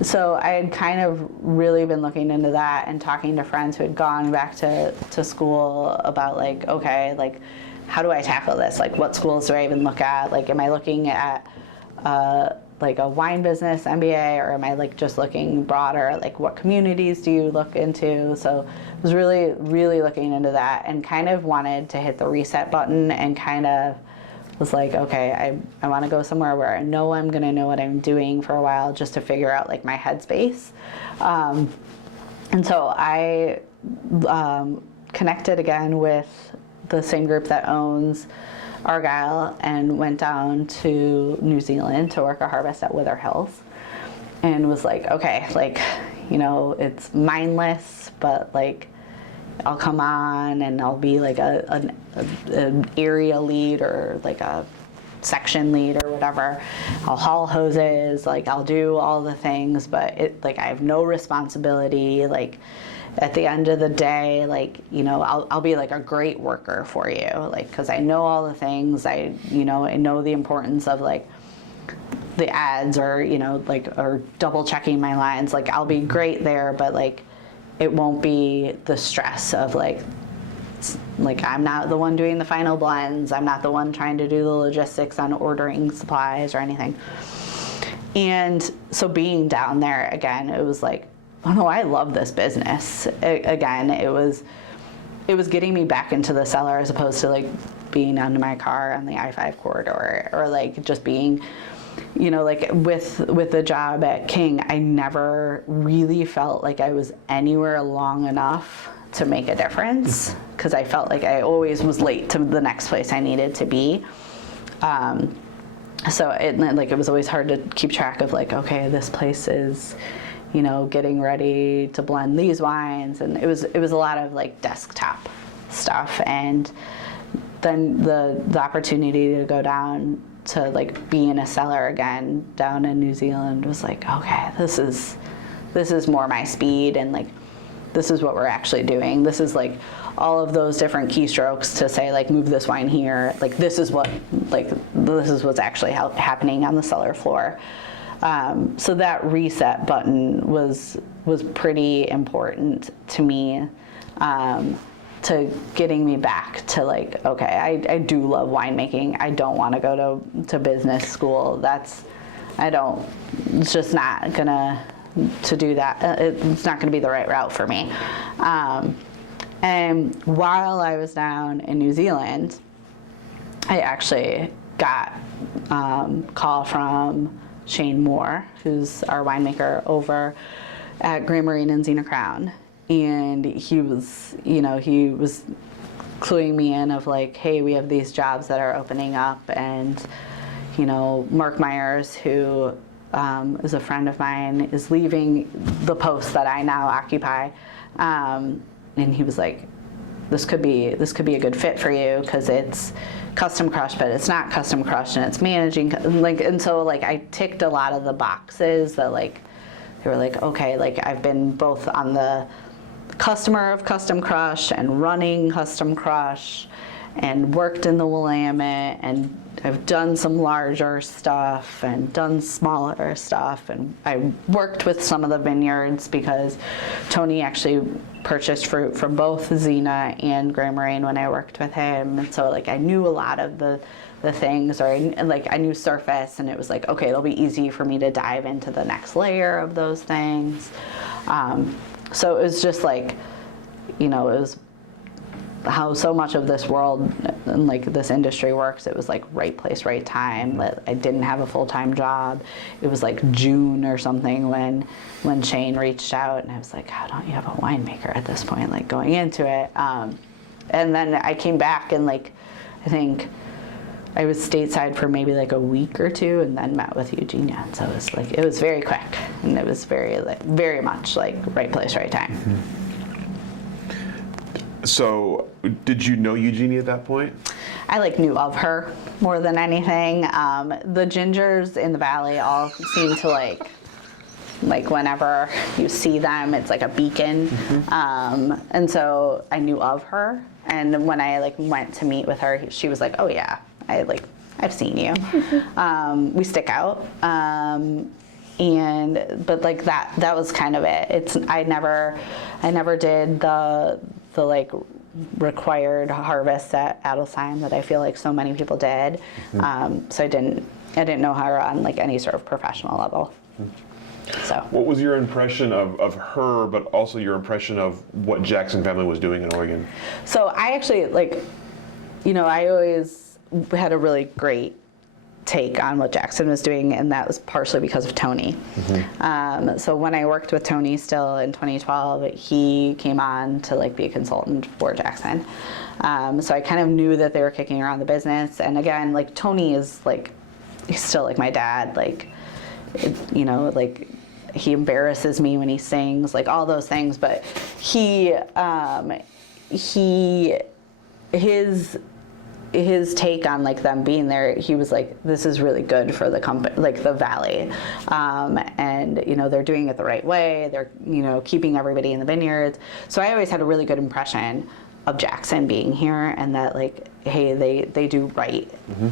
So I had kind of really been looking into that and talking to friends who had gone back to school about like, okay, like how do I tackle this? Like what schools do I even look at? Like am I looking at like a wine business MBA, or am I like just looking broader? Like what communities do you look into? So I was really, really looking into that, and kind of wanted to hit the reset button, and kind of was like, okay, I want to go somewhere where I know I'm going to know what I'm doing for a while, just to figure out like my headspace. And so I connected again with the same group that owns Argyle, and went down to New Zealand to work a harvest at Wither Hills, and was like, okay, like, you know, it's mindless, but like I'll come on and I'll be like an area lead, or like a section lead or whatever. I'll haul hoses, like I'll do all the things, but it like I have no responsibility. Like at the end of the day, like, you know, I'll be like a great worker for you, like, because I know all the things. I know the importance of like the ads, or, you know, like, or double checking my lines. Like I'll be great there, but like it won't be the stress of like I'm not the one doing the final blends. I'm not the one trying to do the logistics on ordering supplies or anything. And so being down there again, it was like, oh no, I love this business. Again, it was getting me back into the cellar, as opposed to like being under my car on the I-5 corridor, or like just being, you know, like with the job at King, I never really felt like I was anywhere long enough to make a difference, because I felt like I always was late to the next place I needed to be. So it was always hard to keep track of like, okay, this place is, getting ready to blend these wines, and it was a lot of like desktop stuff. And then the opportunity to go down to like be in a cellar again down in New Zealand was like, okay, this is more my speed, and like this is what we're actually doing. This is like all of those different keystrokes to say like move this wine here. Like this is what's actually happening on the cellar floor. So that reset button was pretty important to me, to getting me back to like, okay, I do love winemaking. I don't want to go to business school. It's just not gonna to do that. It's not gonna be the right route for me. And while I was down in New Zealand, I actually got a call from Shane Moore, who's our winemaker over at Grand Marine and Xena Crown. And he was cluing me in of like, hey, we have these jobs that are opening up, and Mark Myers, who is a friend of mine, is leaving the post that I now occupy, and he was like, this could be a good fit for you because it's custom crush, but it's not custom crush, and it's managing and so like I ticked a lot of the boxes that like they were like, okay, like I've been both on the customer of custom crush and running custom crush and worked in the Willamette, and I've done some larger stuff and done smaller stuff, and I worked with some of the vineyards because Tony actually purchased fruit from both Xena and Grand Marine when I worked with him, and so like I knew a lot of the things, or I knew surface, and it was like, okay, it'll be easy for me to dive into the next layer of those things. So it was just like, it was how so much of this world and like this industry works. It was like right place, right time. I didn't have a full-time job. It was like June or something when Shane reached out, and I was like, how don't you have a winemaker at this point, like going into it? And then I came back, and like I think I was stateside for maybe like a week or two, and then met with Eugenia. So it was very quick, and it was very much like right place, right time. Mm-hmm. So, did you know Eugenia at that point? I like knew of her more than anything. The gingers in the valley all seem to like whenever you see them, it's like a beacon. Mm-hmm. And so I knew of her. And when I like went to meet with her, she was like, "Oh yeah, I've seen you." We stick out. But like that was kind of it. I never did the like required harvest at Adelsheim that I feel like so many people did. Mm-hmm. So I didn't know her on like any sort of professional level. Mm-hmm. So what was your impression of her, but also your impression of what Jackson family was doing in Oregon? So I actually I always had a really great take on what Jackson was doing, and that was partially because of Tony. Mm-hmm. So when I worked with Tony still in 2012, he came on to like be a consultant for Jackson. So I kind of knew that they were kicking around the business, and again, like Tony is like, he's still like my dad, like like he embarrasses me when he sings, like all those things, but his take on like them being there, he was like, this is really good for the company, like the valley, and they're doing it the right way. They're keeping everybody in the vineyards. So I always had a really good impression of Jackson being here, and that like, hey, they do right. Mm-hmm.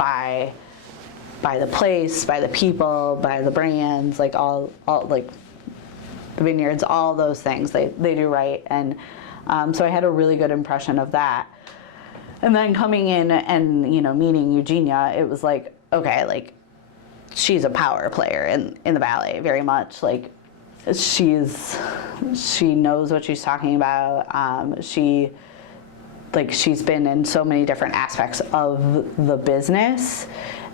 by the place, by the people, by the brands, like all like the vineyards, all those things they do right. And so I had a really good impression of that. And then coming in and, meeting Eugenia, it was like, okay, like she's a power player in the valley, very much. Like she knows what she's talking about. She's been in so many different aspects of the business,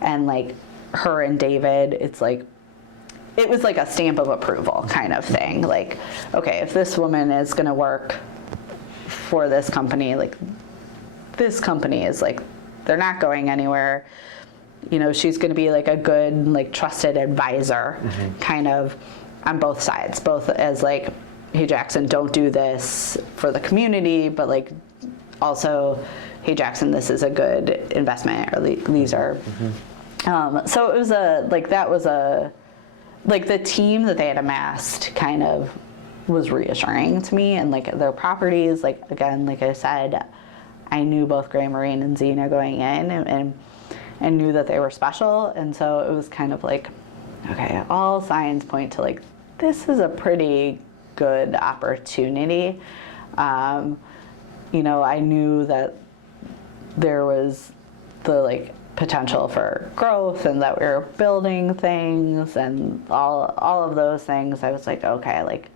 and like her and David, it was like a stamp of approval kind of thing. Like, okay, if this woman is gonna work for this company, like this company is like, they're not going anywhere. she's going to be like a good, like trusted advisor, kind of on both sides, both as like, hey Jackson, don't do this for the community, but like also, hey Jackson, this is a good investment, or these are. So it was the team that they had amassed kind of was reassuring to me, and like their properties, like again, like I said, I knew both Gray Marine and Xena going in, and knew that they were special, and so it was kind of like, okay, all signs point to like, this is a pretty good opportunity. I knew that there was the like potential for growth, and that we were building things, and all of those things. I was like, okay, like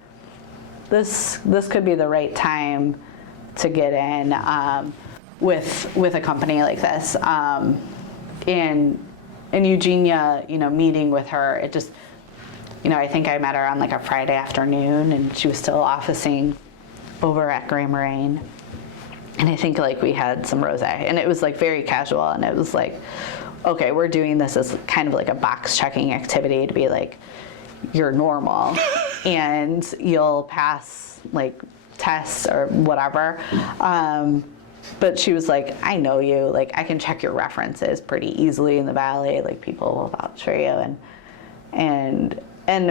this could be the right time to get in with a company like this. And Eugenia, meeting with her, it just, I think I met her on like a Friday afternoon, and she was still officing over at Gray Marine. And I think like we had some rosé, and it was like very casual, and it was like, okay, we're doing this as kind of like a box checking activity to be like, you're normal and you'll pass like tests or whatever. But she was like, I know you, like I can check your references pretty easily in the Valley, like people will vouch for you. And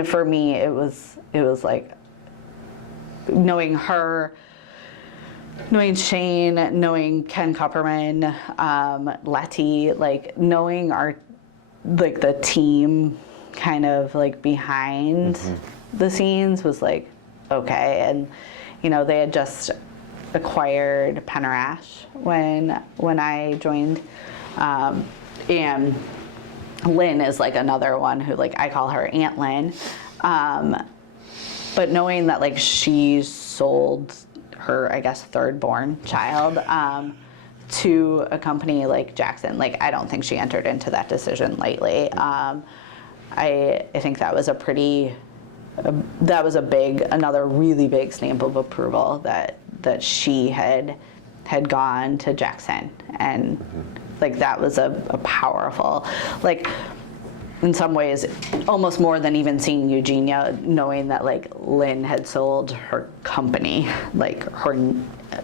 for me, it was like knowing her, knowing Shane, knowing Ken Kupperman, Letty, like knowing like the team kind of like behind the scenes was like, okay. And, they had just acquired Penarash when I joined. And Lynn is like another one who, like, I call her Aunt Lynn. But knowing that like she sold her, I guess, third born child to a company like Jackson, like I don't think she entered into that decision lightly. I think that was another really big stamp of approval that she had gone to Jackson, and like that was a powerful, like in some ways almost more than even seeing Eugenia, knowing that like Lynn had sold her company, like her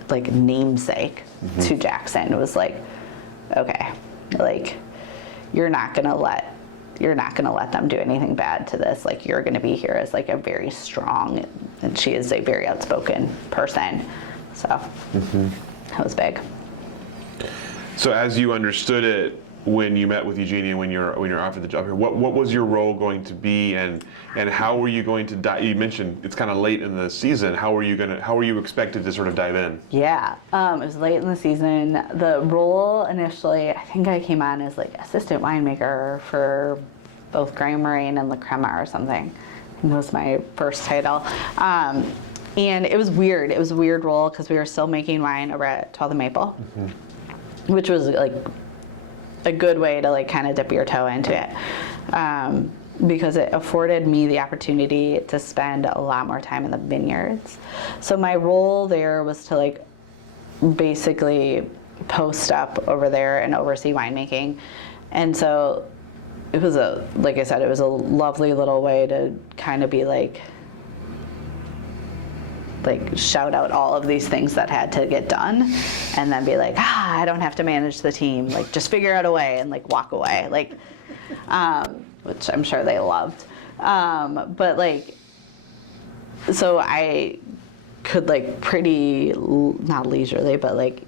like namesake to Jackson. It was like, okay, like you're not gonna let them do anything bad to this. Like you're gonna be here as like a very strong, and she is a very outspoken person. So that was big. So as you understood it, when you met with Eugenia, when you're offered the job here, what was your role going to be, and how were you going to you mentioned it's kind of late in the season. How were you expected to sort of dive in? Yeah, it was late in the season. The role initially, I think I came on as like assistant winemaker for both Gray Marine and La Crema or something. And that was my first title. And it was weird. It was a weird role because we were still making wine over at 12 the Maple, which was like a good way to like kind of dip your toe into it, because it afforded me the opportunity to spend a lot more time in the vineyards. So my role there was to like basically post up over there and oversee winemaking. And so it was like I said, it was a lovely little way to kind of be like shout out all of these things that had to get done, and then be like, I don't have to manage the team, like just figure out a way, and like walk away, like, which I'm sure they loved. But like, so I could like pretty, not leisurely, but like,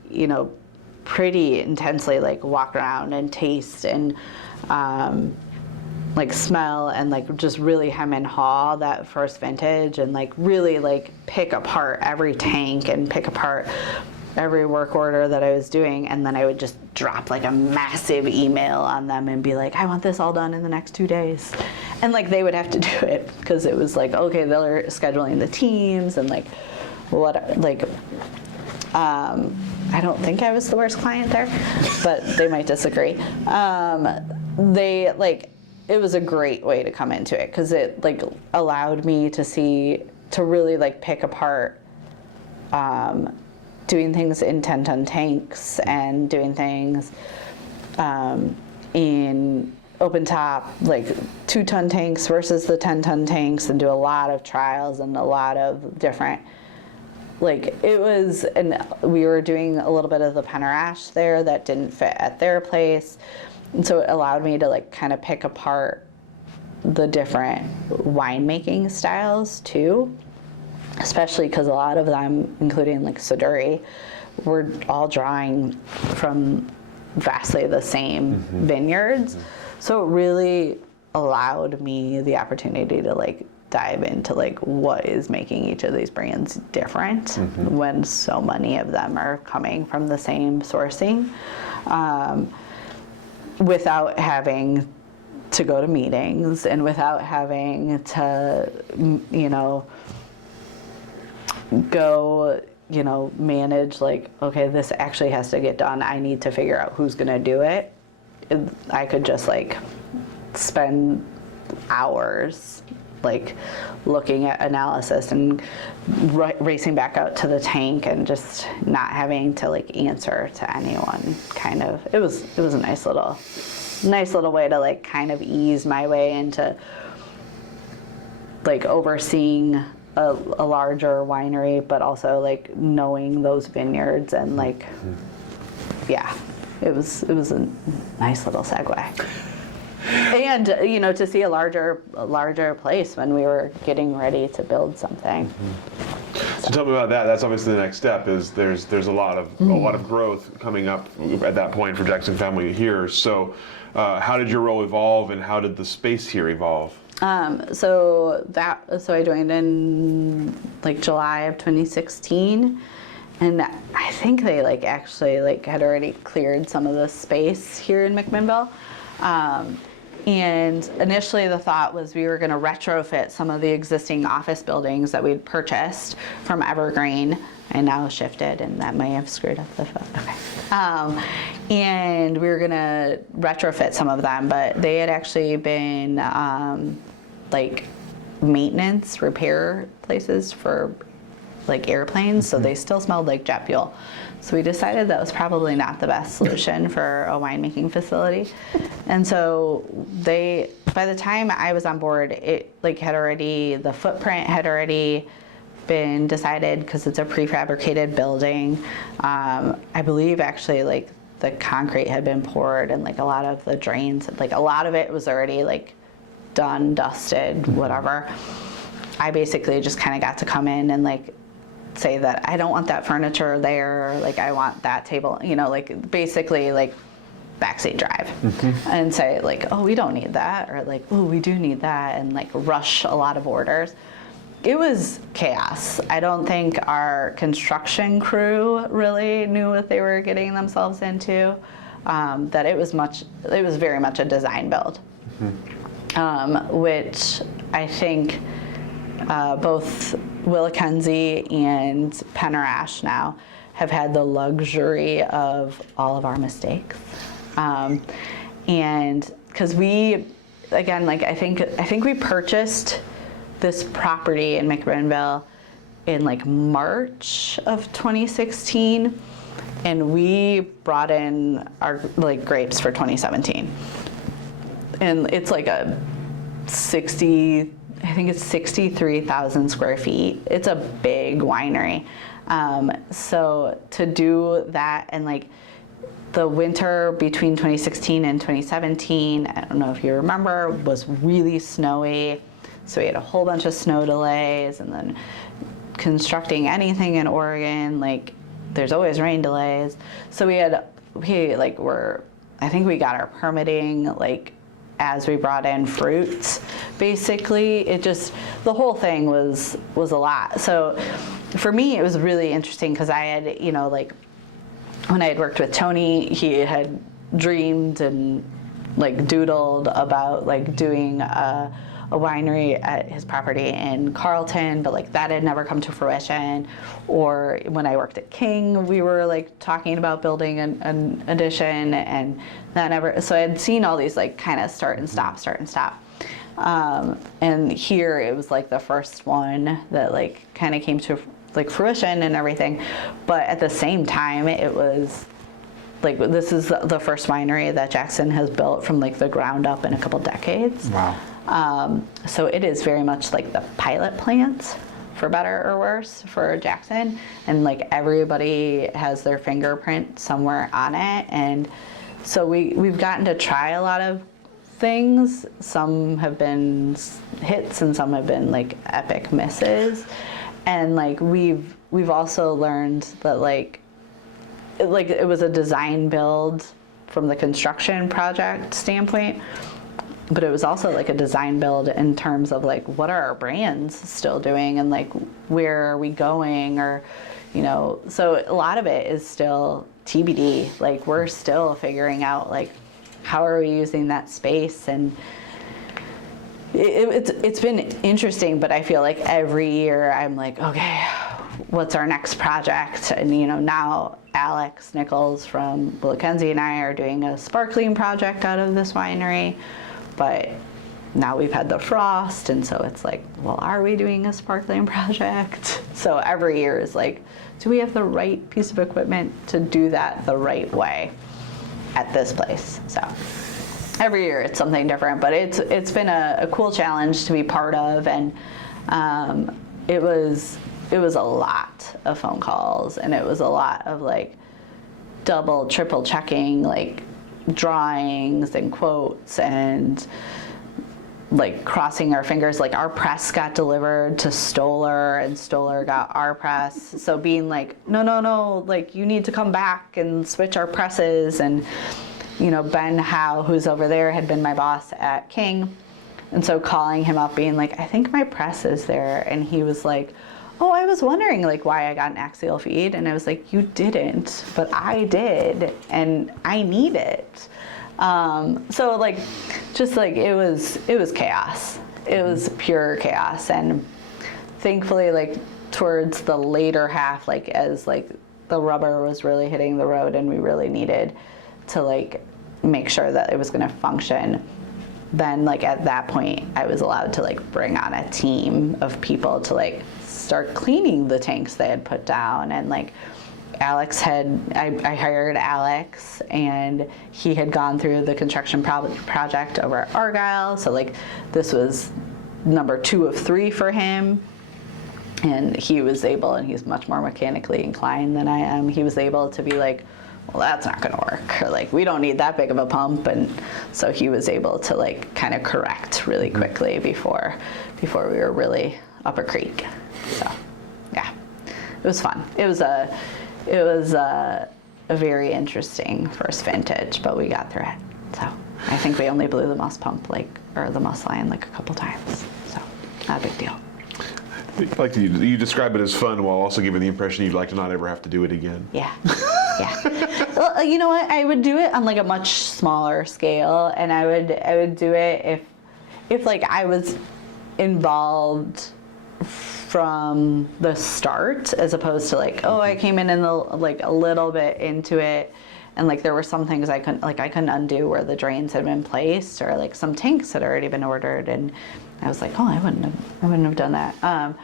pretty intensely like walk around and taste and like smell and like just really hem and haw that first vintage, and like really like pick apart every tank and pick apart every work order that I was doing. And then I would just drop like a massive email on them and be like, I want this all done in the next 2 days. And like they would have to do it because it was like, okay, they're scheduling the teams and like what, like, I don't think I was the worst client there, but they might disagree. They like, it was a great way to come into it because it like allowed me to really like pick apart doing things in 10-ton tanks and doing things in open top, like 2-ton tanks versus the 10-ton tanks, and do a lot of trials and a lot of different, like it was, and we were doing a little bit of the Penner there that didn't fit at their place. And so it allowed me to like kind of pick apart the different winemaking styles too, especially because a lot of them, including like Serene, were all drawing from vastly the same vineyards. So it really allowed me the opportunity to like dive into like what is making each of these brands different when so many of them are coming from the same sourcing, without having to go to meetings and without having to, you know, go, you know, manage like, okay, this actually has to get done. I need to figure out who's going to do it. I could just like spend hours like looking at analysis and racing back out to the tank and just not having to like answer to anyone. Kind of, it was a nice little way to like kind of ease my way into like overseeing a larger winery, but also like knowing those vineyards and like, yeah, it was a nice little segue. And you know, to see a larger place when we were getting ready to build something. So tell me about that. That's obviously the next step. Is there's a lot of growth coming up at that point for Jackson Family here. So how did your role evolve, and how did the space here evolve? So I joined in like July of 2016, and I think they like actually like had already cleared some of the space here in McMinnville. And initially the thought was we were going to retrofit some of the existing office buildings that we'd purchased from Evergreen. I now shifted, and that may have screwed up the photo. Okay. And we were going to retrofit some of them, but they had actually been like maintenance repair places for like airplanes, so they still smelled like jet fuel. So we decided that was probably not the best solution for a winemaking facility. And so by the time I was on board, it like the footprint had already been decided because it's a prefabricated building. I believe actually like the concrete had been poured, and like a lot of the drains, like a lot of it was already like done, dusted, whatever. I basically just kind of got to come in and like say that I don't want that furniture there, like I want that table, you know, like basically like backseat drive, and say like, oh, we don't need that, or like, oh, we do need that, and like rush a lot of orders. It was chaos. I don't think our construction crew really knew what they were getting themselves into, that it was very much a design build, which I think both Willackenzie and Penner now have had the luxury of all of our mistakes, and because we, again, like I think we purchased this property in McMinnville in like March of 2016, and we brought in our like grapes for 2017, and it's like a 63,000 square feet. It's a big winery. So to do that, and like the winter between 2016 and 2017, I don't know if you remember, was really snowy. So we had a whole bunch of snow delays, and then constructing anything in Oregon, like there's always rain delays. So I think we got our permitting like as we brought in fruits. Basically, the whole thing was a lot. So for me, it was really interesting because I had, you know, like when I had worked with Tony, he had dreamed and like doodled about like doing a winery at his property in Carlton, but like that had never come to fruition. Or when I worked at King, we were like talking about building an addition, and that never. So I had seen all these like kind of start and stop. And here it was like the first one that like kind of came to like fruition and everything. But at the same time, it was like this is the first winery that Jackson has built from like the ground up in a couple decades. Wow. So it is very much like the pilot plant, for better or worse, for Jackson, and like everybody has their fingerprint somewhere on it. And so we've gotten to try a lot of things. Some have been hits and some have been like epic misses. And like we've also learned that like it was a design build from the construction project standpoint, but it was also like a design build in terms of like what are our brands still doing and like where are we going, or so a lot of it is still TBD. Like we're still figuring out like how are we using that space, and it's been interesting, but I feel like every year I'm like, okay, what's our next project? And now Alex Nichols from Mackenzie and I are doing a sparkling project out of this winery, but now we've had the frost, and so it's like, well, are we doing a sparkling project? So every year is like, do we have the right piece of equipment to do that the right way at this place? So every year it's something different, but it's been a cool challenge to be part of, and it was a lot of phone calls, and it was a lot of like double, triple checking like drawings and quotes, and like crossing our fingers. Like our press got delivered to Stoller, and Stoller got our press. So being like, no, like you need to come back and switch our presses. And Ben Howe, who's over there, had been my boss at King, and so calling him up being like, I think my press is there, and he was like, oh, I was wondering like why I got an axial feed, and I was like, you didn't, but I did, and I need it. So like, just like it was chaos. It was pure chaos, and thankfully, like towards the later half, like as like the rubber was really hitting the road, and we really needed to like make sure that it was going to function, then like at that point I was allowed to like bring on a team of people to like start cleaning the tanks they had put down. And like I hired Alex, and he had gone through the construction project over at Argyle, so like this was number 2 of 3 for him. And he was able, and he's much more mechanically inclined than I am, he was able to be like, well, that's not going to work, or like we don't need that big of a pump. And so he was able to like kind of correct really quickly before we were really up a creek. So yeah, it was fun. It was a very interesting first vintage, but we got through it. So I think we only blew the muss pump or the muss line like a couple times, so not a big deal. Like you describe it as fun while also giving the impression you'd like to not ever have to do it again. Yeah. Well, you know what? I would do it on like a much smaller scale, and I would do it if like I was involved from the start, as opposed to like, oh, I came in like a little bit into it, and like there were some things I couldn't undo where the drains had been placed, or like some tanks had already been ordered, and I was like, oh, I wouldn't have done that.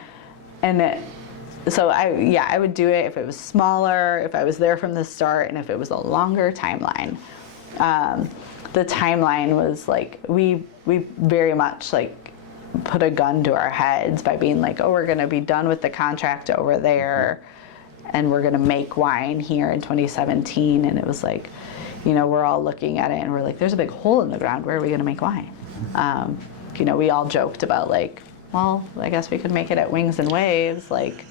So I would do it if it was smaller, if I was there from the start, and if it was a longer timeline. The timeline was like, we very much like put a gun to our heads by being like, oh, we're gonna be done with the contract over there, and we're gonna make wine here in 2017. And it was like, we're all looking at it and we're like, there's a big hole in the ground, where are we gonna make wine? We all joked about like, well, I guess we could make it at Wings and Waves, like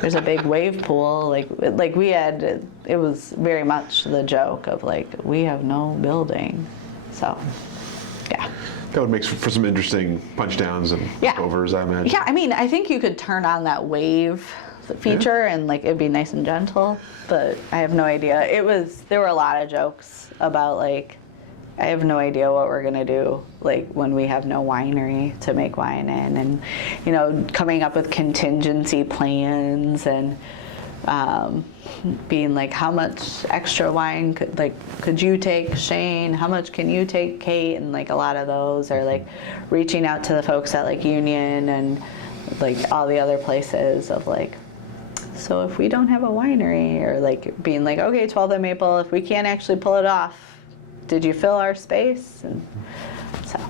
there's a big wave pool, like we had, it was very much the joke of like, we have no building. So yeah, that would make for some interesting punch downs and overs, I imagine. Yeah, I mean, I think you could turn on that wave feature and like it'd be nice and gentle, but I have no idea. There were a lot of jokes about like, I have no idea what we're gonna do like when we have no winery to make wine in, and coming up with contingency plans, and being like, how much extra wine could you take, Shane? How much can you take, Kate? And like a lot of those are like reaching out to the folks at like Union and like all the other places of like, so if we don't have a winery, or like being like, okay, 12th and Maple, if we can't actually pull it off, did you fill our space? And so,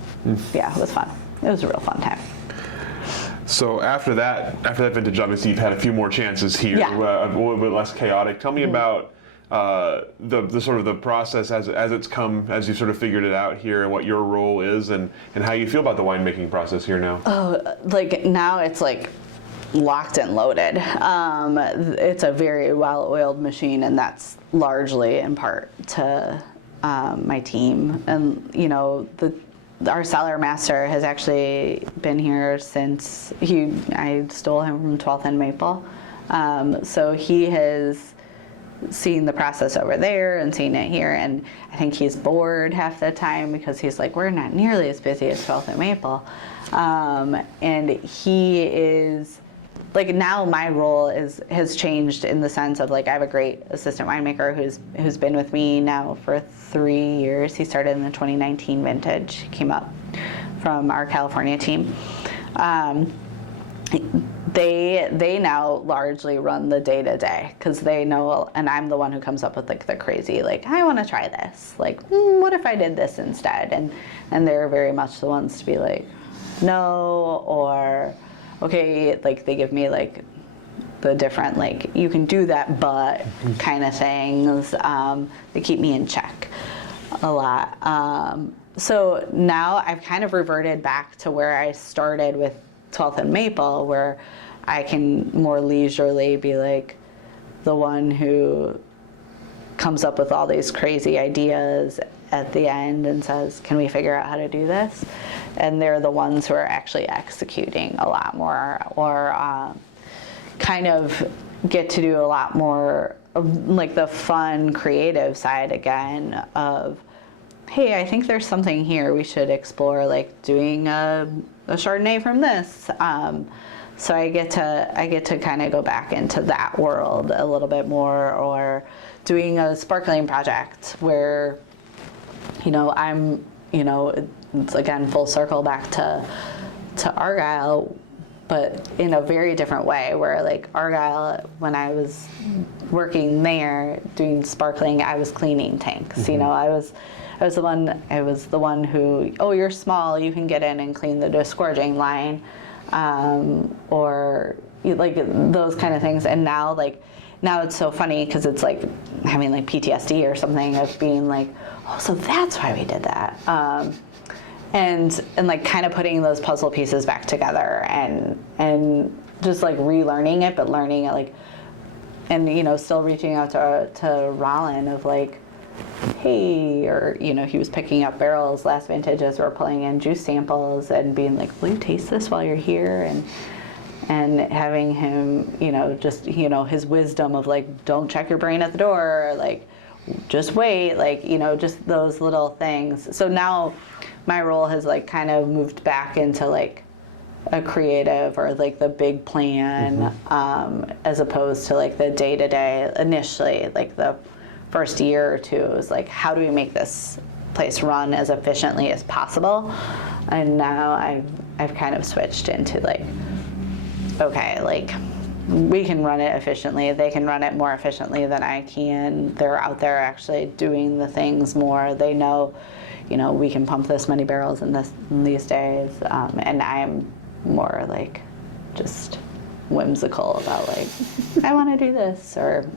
yeah, it was fun. It was a real fun time. So after that vintage, obviously you've had a few more chances here, Yeah. a little bit less chaotic. Tell me about the sort of the process as it's come, as you sort of figured it out here, and what your role is, and how you feel about the winemaking process here now. Like now it's like locked and loaded. It's a very well-oiled machine, and that's largely in part to my team. And you know, our cellar master has actually been here since I stole him from 12th and Maple. So he has seen the process over there and seen it here, and I think he's bored half the time because he's like, we're not nearly as busy as 12th and Maple. And he is like, now my role has changed in the sense of like, I have a great assistant winemaker who's been with me now for 3 years. He started in the 2019 vintage. He came up from our California team. They now largely run the day-to-day because they know, and I'm the one who comes up with like the crazy, like, I want to try this. Like, what if I did this instead? And they're very much the ones to be like, no, or okay, like they give me like the different, like, you can do that, but kind of things. They keep me in check a lot. So now I've kind of reverted back to where I started with 12th and Maple, where I can more leisurely be like the one who comes up with all these crazy ideas at the end and says, can we figure out how to do this? And they're the ones who are actually executing a lot more, or kind of get to do a lot more of like the fun, creative side again of, hey, I think there's something here we should explore, like doing a Chardonnay from this. So I get to kind of go back into that world a little bit more, or doing a sparkling project where, you know, it's again full circle back to Argyle, but in a very different way, where like Argyle, when I was working there doing sparkling, I was cleaning tanks. Mm-hmm. You know, I was the one who, oh, you're small, you can get in and clean the disgorging line, or like those kind of things. And now it's so funny because it's like having like PTSD or something of being like, oh, so that's why we did that. And like kind of putting those puzzle pieces back together and just like relearning it, but learning it like, and you know, still reaching out to Rollin of like, hey, or you know, he was picking up barrels last vintage as we're pulling in juice samples and being like, will you taste this while you're here? And having him, you know, just, you know, his wisdom of like, don't check your brain at the door, or like, just wait, like, you know, just those little things. So now my role has like kind of moved back into like a creative or like the big plan, as opposed to like the day-to-day. Initially, like the first year or two was like, how do we make this place run as efficiently as possible? And now I've kind of switched into like, okay, like we can run it efficiently. They can run it more efficiently than I can. They're out there actually doing the things more. They know, you know, we can pump this many barrels in these days. And I'm more like just whimsical about like, I want to do this, or,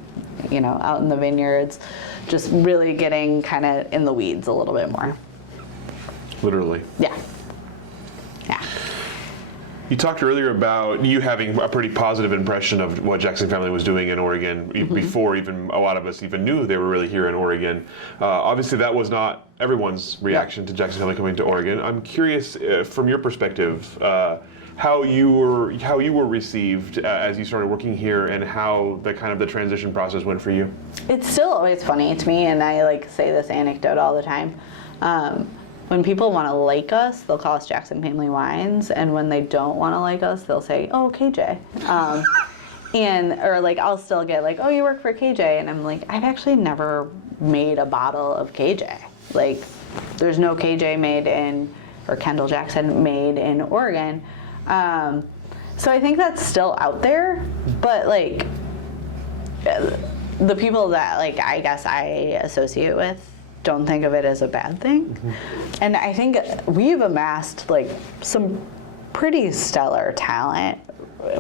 you know, out in the vineyards, just really getting kind of in the weeds a little bit more. Literally. Yeah. Yeah. You talked earlier about you having a pretty positive impression of what Jackson Family was doing in Oregon before even a lot of us even knew they were really here in Oregon. Obviously, that was not everyone's reaction to Jackson Family coming to Oregon. I'm curious, from your perspective, how you were received as you started working here, and how the transition process went for you. It's still always funny to me, and I like say this anecdote all the time. When people want to like us, they'll call us Jackson Family Wines, and when they don't want to like us, they'll say, oh, KJ. Or like I'll still get like, oh, you work for KJ, and I'm like, I've actually never made a bottle of KJ. Like, there's no KJ made in, or Kendall Jackson made in Oregon. So I think that's still out there, but like the people that like I guess I associate with don't think of it as a bad thing. And I think we've amassed like some pretty stellar talent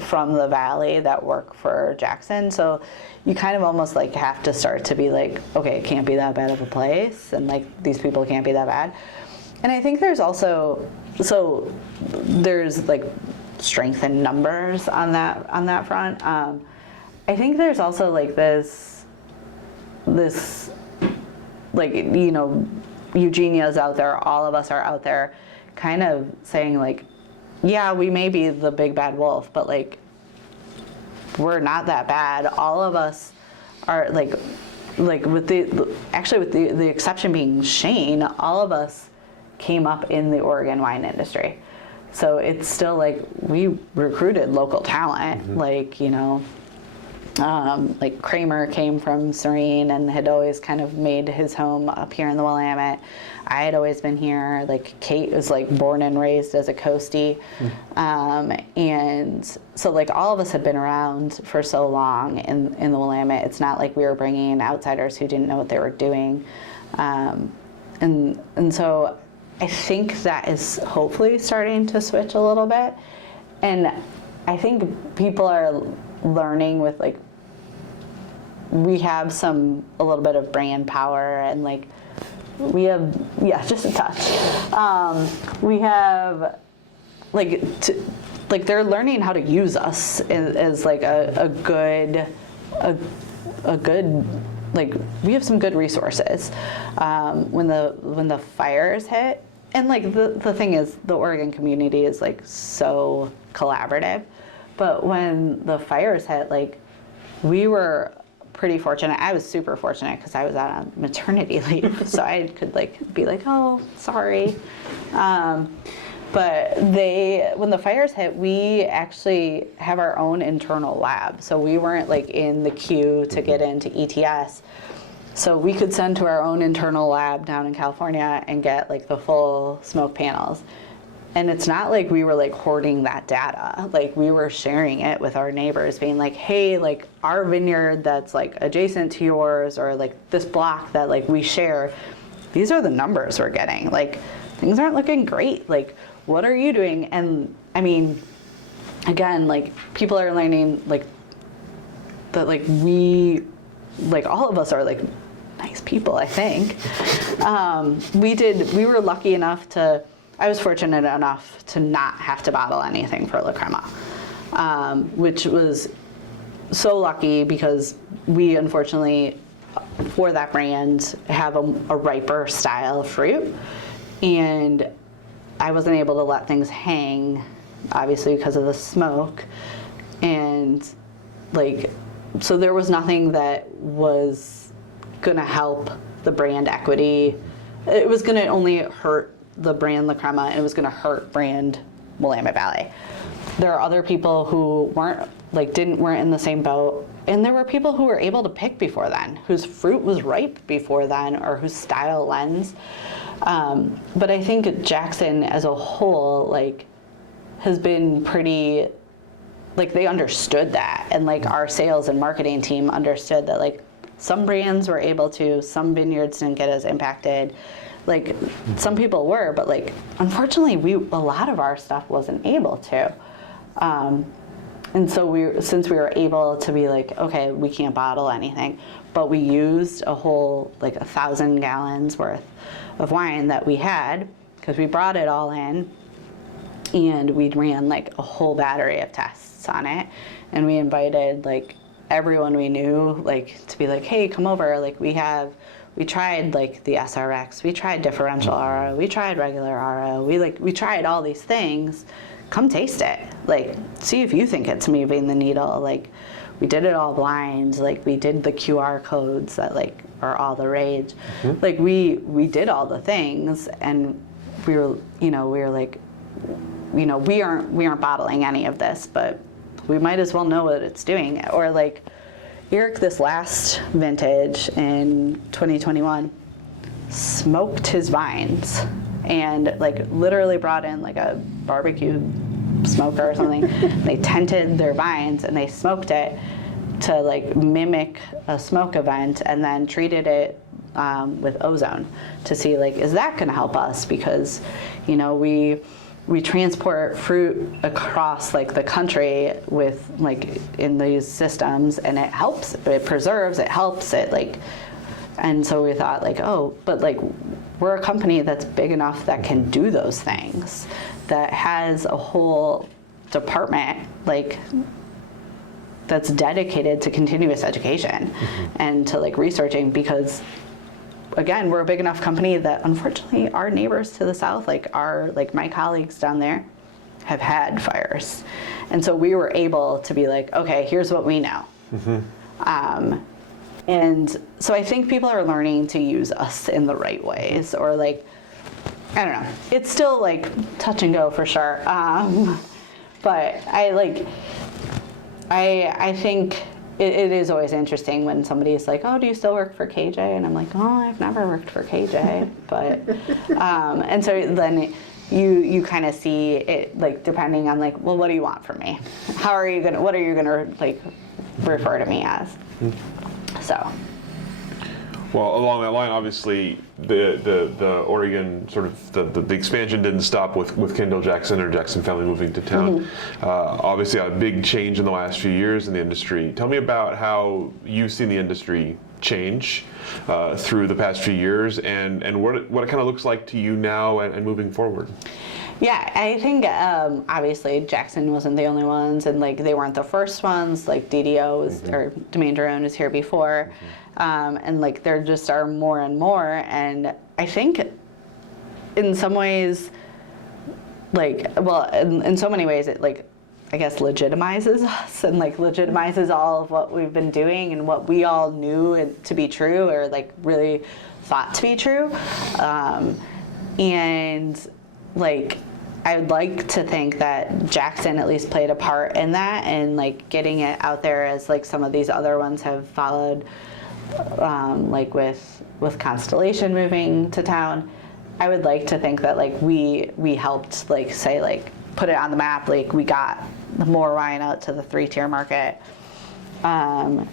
from the Valley that work for Jackson. So you kind of almost like have to start to be like, okay, it can't be that bad of a place, and like these people can't be that bad. And I think there's also, so there's like strength in numbers on that front. I think there's also like this like, you know, Eugenia's out there, all of us are out there kind of saying like, yeah, we may be the big bad wolf, but like, we're not that bad. All of us are like with the exception being Shane, all of us came up in the Oregon wine industry. So it's still like we recruited local talent, like, you know, like Kramer came from Serene and had always kind of made his home up here in the Willamette. I had always been here. Like Kate was like born and raised as a coastie. And so like all of us had been around for so long in the Willamette. It's not like we were bringing in outsiders who didn't know what they were doing. And so I think that is hopefully starting to switch a little bit. And I think people are learning with like, we have a little bit of brand power, and like we have, yeah, just a touch. We have like, they're learning how to use us as like a good, like we have some good resources. When the fires hit, and like the thing is, the Oregon community is like so collaborative, but when the fires hit, like we were pretty fortunate. I was super fortunate because I was on maternity leave, so I could like be like, oh, sorry. But when the fires hit, we actually have our own internal lab. So we weren't like in the queue to get into ETS. So we could send to our own internal lab down in California and get like the full smoke panels. And it's not like we were like hoarding that data. Like we were sharing it with our neighbors, being like, hey, like our vineyard that's like adjacent to yours, or like this block that like we share, these are the numbers we're getting. Like things aren't looking great. Like what are you doing? And I mean, again, like people are learning like that, like we, like all of us are like nice people, I think. We were lucky enough I was fortunate enough to not have to bottle anything for La Crema, which was so lucky because we unfortunately, for that brand, have a riper style of fruit, and I wasn't able to let things hang, obviously because of the smoke, and like, so there was nothing that was gonna help the brand equity. It was gonna only hurt the brand La Crema, and it was gonna hurt brand Willamette Valley. There are other people who weren't in the same boat, and there were people who were able to pick before then, whose fruit was ripe before then, or whose style lends. But I think Jackson as a whole, like, has been pretty, like, they understood that, and like our sales and marketing team understood that like some brands were able to, some vineyards didn't get as impacted. Like some people were, but like unfortunately a lot of our stuff wasn't able to. And so since we were able to be like, okay, we can't bottle anything, but we used a whole like 1,000 gallons worth of wine that we had, because we brought it all in, and we ran like a whole battery of tests on it, and we invited like everyone we knew, like, to be like, hey, come over, like we tried like the SRX, we tried differential RO, we tried regular RO, we tried all these things. Come taste it. Like, see if you think it's moving the needle. Like, we did it all blind. Like, we did the QR codes that like are all the rage. Like we did all the things, and we were like, we aren't bottling any of this, but we might as well know what it's doing. Or like Eric, this last vintage in 2021, smoked his vines and like literally brought in like a barbecue smoker or something. They tented their vines and they smoked it, to like mimic a smoke event, and then treated it with ozone to see like, is that going to help us? Because, you know, we transport fruit across like the country with like in these systems, and it helps, it preserves, it helps it like, and so we thought like, oh, but like we're a company that's big enough that can do those things, that has a whole department like that's dedicated to continuous education and to like researching, because again, we're a big enough company that unfortunately our neighbors to the south, like my colleagues down there, have had fires. And so we were able to be like, okay, here's what we know. And so I think people are learning to use us in the right ways, or like, I don't know, it's still like touch and go for sure. But I think it is always interesting when somebody's like, oh, do you still work for KJ? And I'm like, oh, I've never worked for KJ. But, and so then you kind of see it, like, depending on like, well, what do you want from me? What are you gonna like refer to me as? So. Well, along that line, obviously, the Oregon sort of the expansion didn't stop with Kendall Jackson or Jackson family moving to town. Obviously, a big change in the last few years in the industry. Tell me about how you've seen the industry change through the past few years, and what it kind of looks like to you now and moving forward. Yeah, I think obviously Jackson wasn't the only ones, and like they weren't the first ones. Like DDO was, or Domaine Drone was here before, and like there just are more and more. And I think in some ways, like, well, in so many ways, it like, I guess legitimizes us and like legitimizes all of what we've been doing and what we all knew to be true, or like really thought to be true, and like. I would like to think that Jackson at least played a part in that, and like getting it out there as like some of these other ones have followed, like with Constellation moving to town. I would like to think that like we helped like say like put it on the map, like we got more wine out to the 3-tier market, and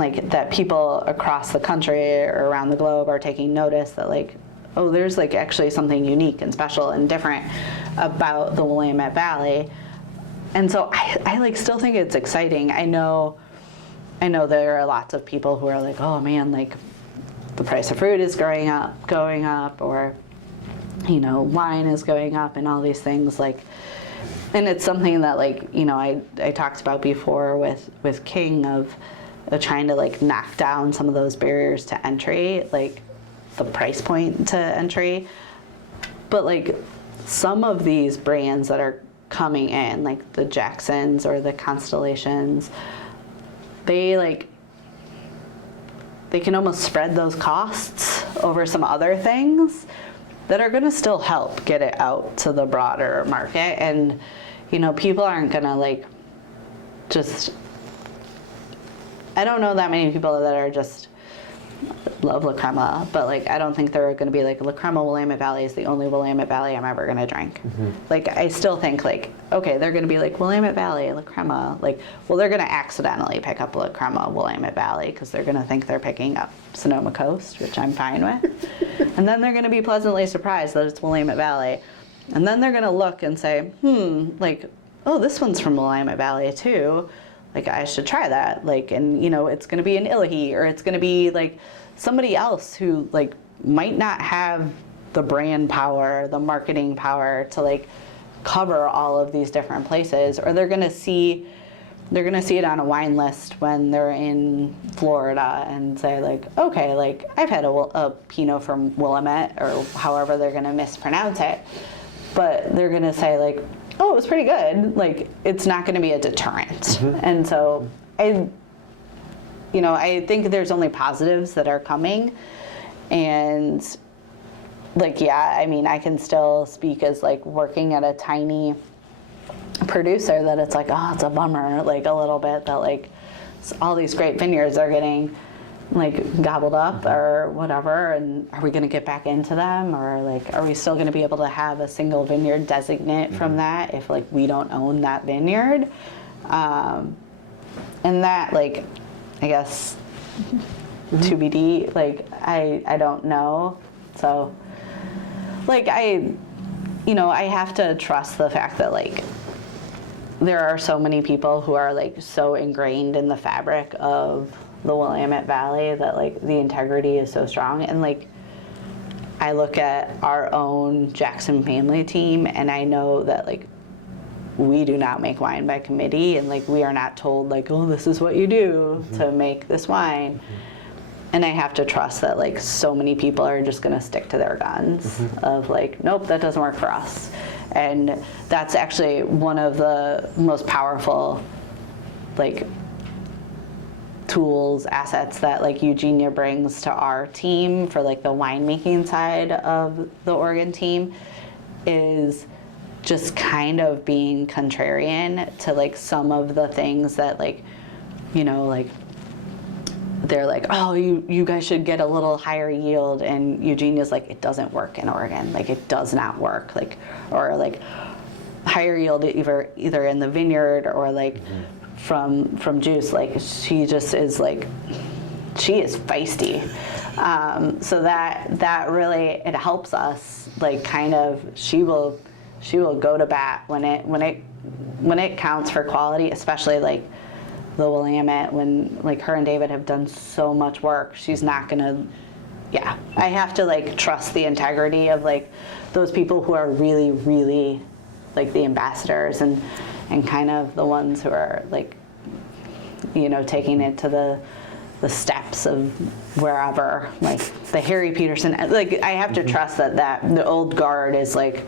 like that people across the country or around the globe are taking notice that like, oh, there's like actually something unique and special and different about the Willamette Valley. And so I like still think it's exciting. I know there are lots of people who are like, oh man, like the price of fruit is going up, or, you know, wine is going up and all these things, like, and it's something that like, you know, I talked about before with King of trying to like knock down some of those barriers to entry, like the price point to entry. But like some of these brands that are coming in, like the Jacksons or the Constellations, they can almost spread those costs over some other things that are going to still help get it out to the broader market. And, you know, people aren't going to like just, I don't know that many people that are just love La Crema, but like I don't think they're going to be like La Crema Willamette Valley is the only Willamette Valley I'm ever going to drink. Like I still think like, okay, they're going to be like Willamette Valley, La Crema, like, well, they're going to accidentally pick up La Crema Willamette Valley because they're going to think they're picking up Sonoma Coast, which I'm fine with. And then they're going to be pleasantly surprised that it's Willamette Valley. And then they're going to look and say, like, oh, this one's from Willamette Valley too. Like I should try that. Like, and you know, it's going to be an Illahee, or it's going to be like somebody else who like might not have the brand power, the marketing power to like cover all of these different places, or they're going to see it on a wine list when they're in Florida and say like, okay, like I've had a Pinot from Willamette, or however they're going to mispronounce it, but they're going to say like, oh, it was pretty good. Like, it's not going to be a deterrent. And so I think there's only positives that are coming. And like, yeah, I mean, I can still speak as like working at a tiny producer that it's like, oh, it's a bummer, like a little bit that like all these great vineyards are getting like gobbled up or whatever, and are we going to get back into them, or like are we still going to be able to have a single vineyard designate from that if like we don't own that vineyard? and that, like, I guess, TBD, like, I don't know. So, like, I have to trust the fact that, like, there are so many people who are, like, so ingrained in the fabric of the Willamette Valley that, like, the integrity is so strong. And, like, I look at our own Jackson family team, and I know that, like, we do not make wine by committee, and, like, we are not told, like, oh, this is what you do to make this wine. And I have to trust that, like, so many people are just going to stick to their guns of, like, nope, that doesn't work for us. And that's actually one of the most powerful, like, tools, assets that, like, Eugenia brings to our team for, like, the winemaking side of the Oregon team, is just kind of being contrarian to, like, some of the things that, like, like, they're like, oh, you guys should get a little higher yield, and Eugenia's like, it doesn't work in Oregon, like, it does not work, like, or, like, higher yield either in the vineyard or, like, from juice. Like, she just is, like, she is feisty. So that really, it helps us, like, kind of, she will go to bat when it counts for quality, especially, like, the Willamette, when, like, her and David have done so much work. She's not gonna, I have to, like, trust the integrity of, like, those people who are really, really, like, the ambassadors and kind of the ones who are, like, taking it to the steps of wherever, like, the Harry Peterson, like, I have to trust that the old guard is, like,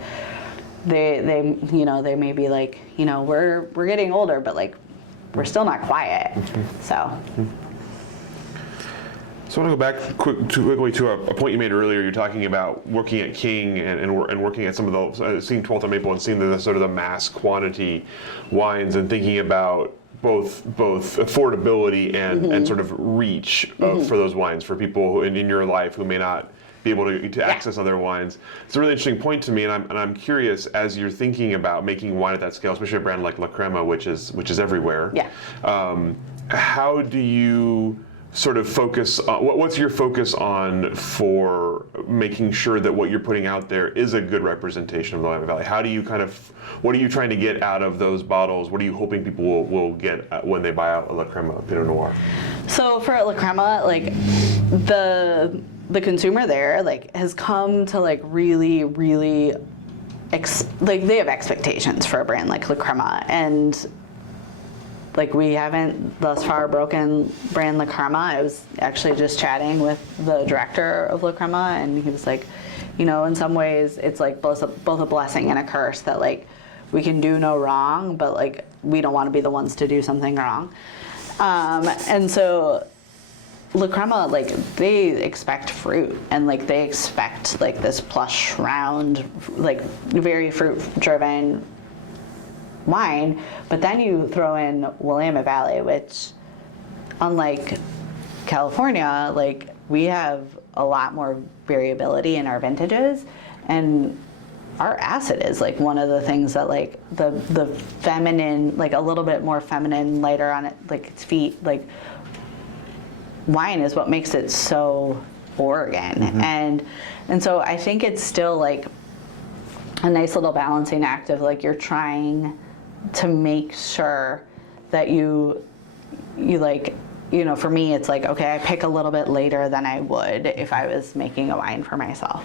they may be like, we're getting older, but, like, we're still not quiet. So I want to go back quickly to a point you made earlier. You're talking about working at King and working at some of the, seeing 12th and Maple and seeing the sort of the mass quantity wines, and thinking about both affordability and sort of reach for those wines for people who, in your life, who may not be able to access other wines. It's a really interesting point to me, and I'm curious, as you're thinking about making wine at that scale, especially a brand like La Crema, which is everywhere. How do you sort of focus on, what's your focus on for making sure that what you're putting out there is a good representation of the Willamette Valley? How do you what are you trying to get out of those bottles? What are you hoping people will get when they buy out a La Crema Pinot Noir? So for La Crema, like, the consumer there, like, has come to, like, really, really, like, they have expectations for a brand like La Crema, and, like, we haven't thus far broken brand La Crema. I was actually just chatting with the director of La Crema, and he was like, in some ways it's, like, both a blessing and a curse that, like, we can do no wrong, but, like, we don't want to be the ones to do something wrong. And so La Crema, like, they expect fruit, and, like, they expect, like, this plush, round, like, very fruit-driven wine. But then you throw in Willamette Valley, which, unlike California, like, we have a lot more variability in our vintages, and our acid is, like, one of the things that, like, the feminine, like, a little bit more feminine, lighter on it, like, its feet, like, wine is what makes it so Oregon. And so I think it's still, like, a nice little balancing act of, like, you're trying to make sure that you like, for me, it's like, okay, I pick a little bit later than I would if I was making a wine for myself.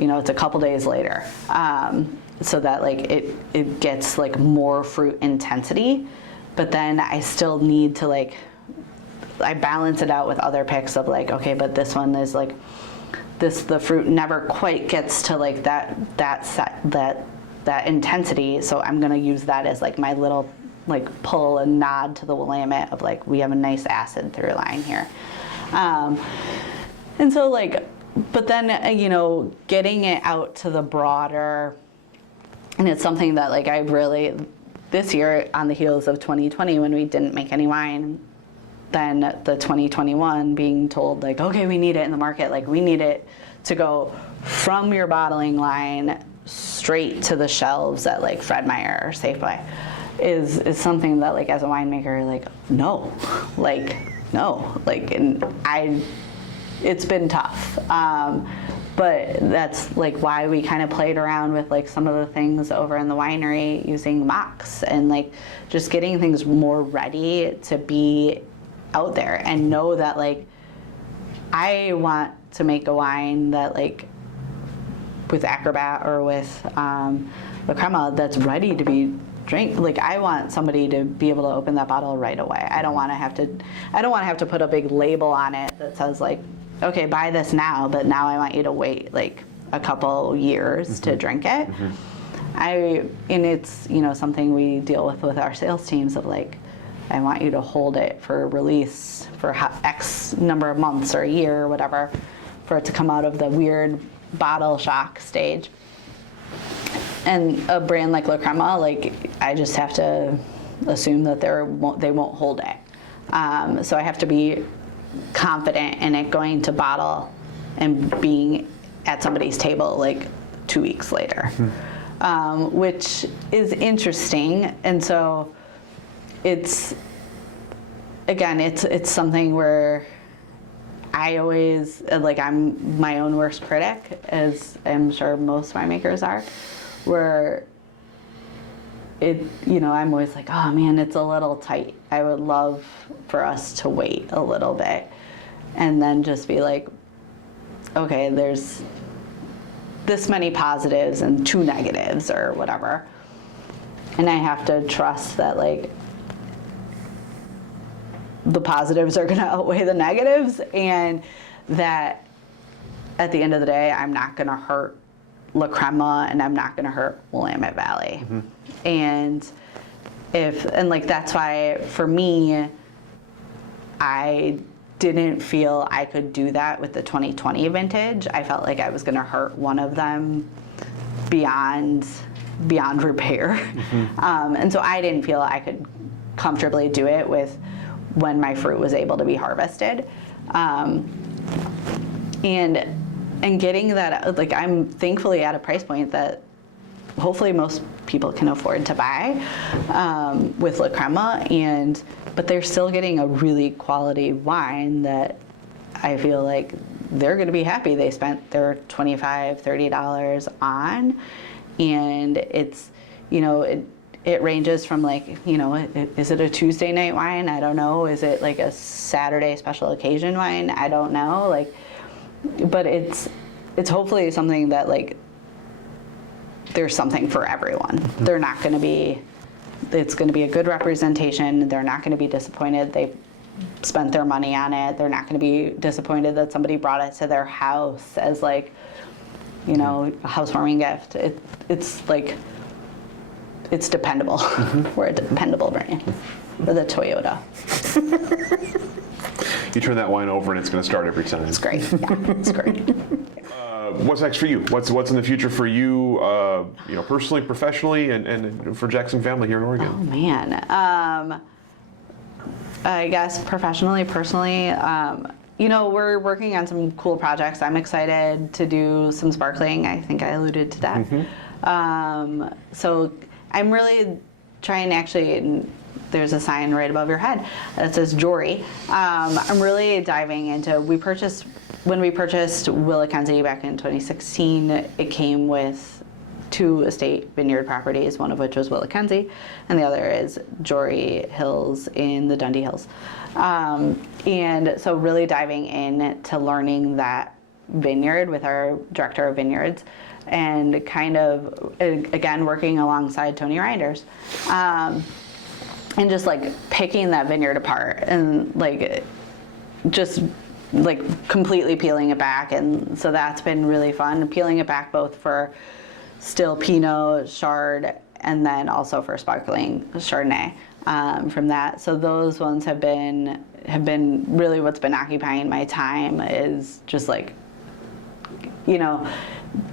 It's a couple days later, so that, like, it gets, like, more fruit intensity, but then I still need to, like, I balance it out with other picks of, like, okay, but this one is, like, the fruit never quite gets to, like, that intensity, so I'm gonna use that as, like, my little, like, pull and nod to the Willamette of, like, we have a nice acid through line here. And so, like, but then, getting it out to the broader, and it's something that, like, I really, this year, on the heels of 2020, when we didn't make any wine, then the 2021 being told, like, okay, we need it in the market, like, we need it to go from your bottling line straight to the shelves at, like, Fred Meyer or Safeway. is something that like as a winemaker, like no, and it's been tough. But that's like why we kind of played around with like some of the things over in the winery using mocks and like just getting things more ready to be out there and know that like I want to make a wine that like with Acrobat or with La Crema that's ready to be drink. Like I want somebody to be able to open that bottle right away. I don't want to have to put a big label on it that says like, okay, buy this now, but now I want you to wait like a couple years to drink it. And it's, you know, something we deal with our sales teams of like, I want you to hold it for release for X number of months or a year or whatever for it to come out of the weird bottle shock stage. And a brand like La Crema, like I just have to assume that they won't hold it. So I have to be confident in it going to bottle and being at somebody's table like 2 weeks later, which is interesting. And so it's something where I always, like I'm my own worst critic, as I'm sure most winemakers are, where I'm always like, oh man, it's a little tight. I would love for us to wait a little bit and then just be like, okay, there's this many positives and 2 negatives or whatever. And I have to trust that like the positives are going to outweigh the negatives and that at the end of the day, I'm not going to hurt La Crema and I'm not going to hurt Willamette Valley. And that's why for me, I didn't feel I could do that with the 2020 vintage. I felt like I was going to hurt one of them beyond repair. And so I didn't feel I could comfortably do it with when my fruit was able to be harvested. And getting that, like I'm thankfully at a price point that hopefully most people can afford to buy with La Crema, but they're still getting a really quality wine that I feel like they're going to be happy they spent their $25, $30 on. And it's, it ranges from like, is it a Tuesday night wine? I don't know. Is it like a Saturday special occasion wine? I don't know. Like, but it's hopefully something that like there's something for everyone. They're not going to be, it's going to be a good representation. They're not going to be disappointed they spent their money on it. They're not going to be disappointed that somebody brought it to their house as like, a housewarming gift. It's like, it's dependable. We're a dependable brand. We're the Toyota. You turn that wine over and it's going to start every time. It's great. Yeah, it's great. What's next for you? What's in the future for you, personally, professionally, and for Jackson family here in Oregon? Oh man, I guess professionally, personally, we're working on some cool projects. I'm excited to do some sparkling. I think I alluded to that. So I'm really trying to actually. There's a sign right above your head that says Jory. I'm really diving into, when we purchased Willikenzie back in 2016, it came with 2 estate vineyard properties, one of which was Willikenzie, and the other is Jory Hills in the Dundee Hills. And so really diving in to learning that vineyard with our director of vineyards and kind of, again, working alongside Tony Rynders. And just like picking that vineyard apart and like just like completely peeling it back. And so that's been really fun, peeling it back both for still Pinot, Chard, and then also for sparkling Chardonnay from that. So those ones have been really what's been occupying my time is just like,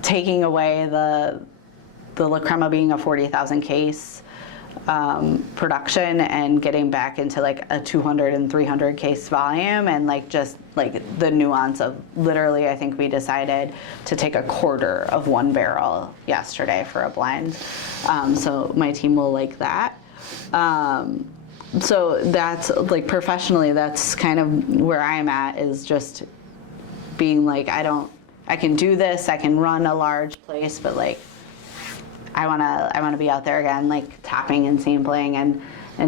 taking away the La Crema being a 40,000 case production and getting back into like a 200 and 300 case volume and like just like the nuance of literally I think we decided to take a quarter of 1 barrel yesterday for a blend. So my team will like that. So that's like professionally, that's kind of where I am at, is just being like, I can do this, I can run a large place, but like, I wanna be out there again, like tapping and sampling and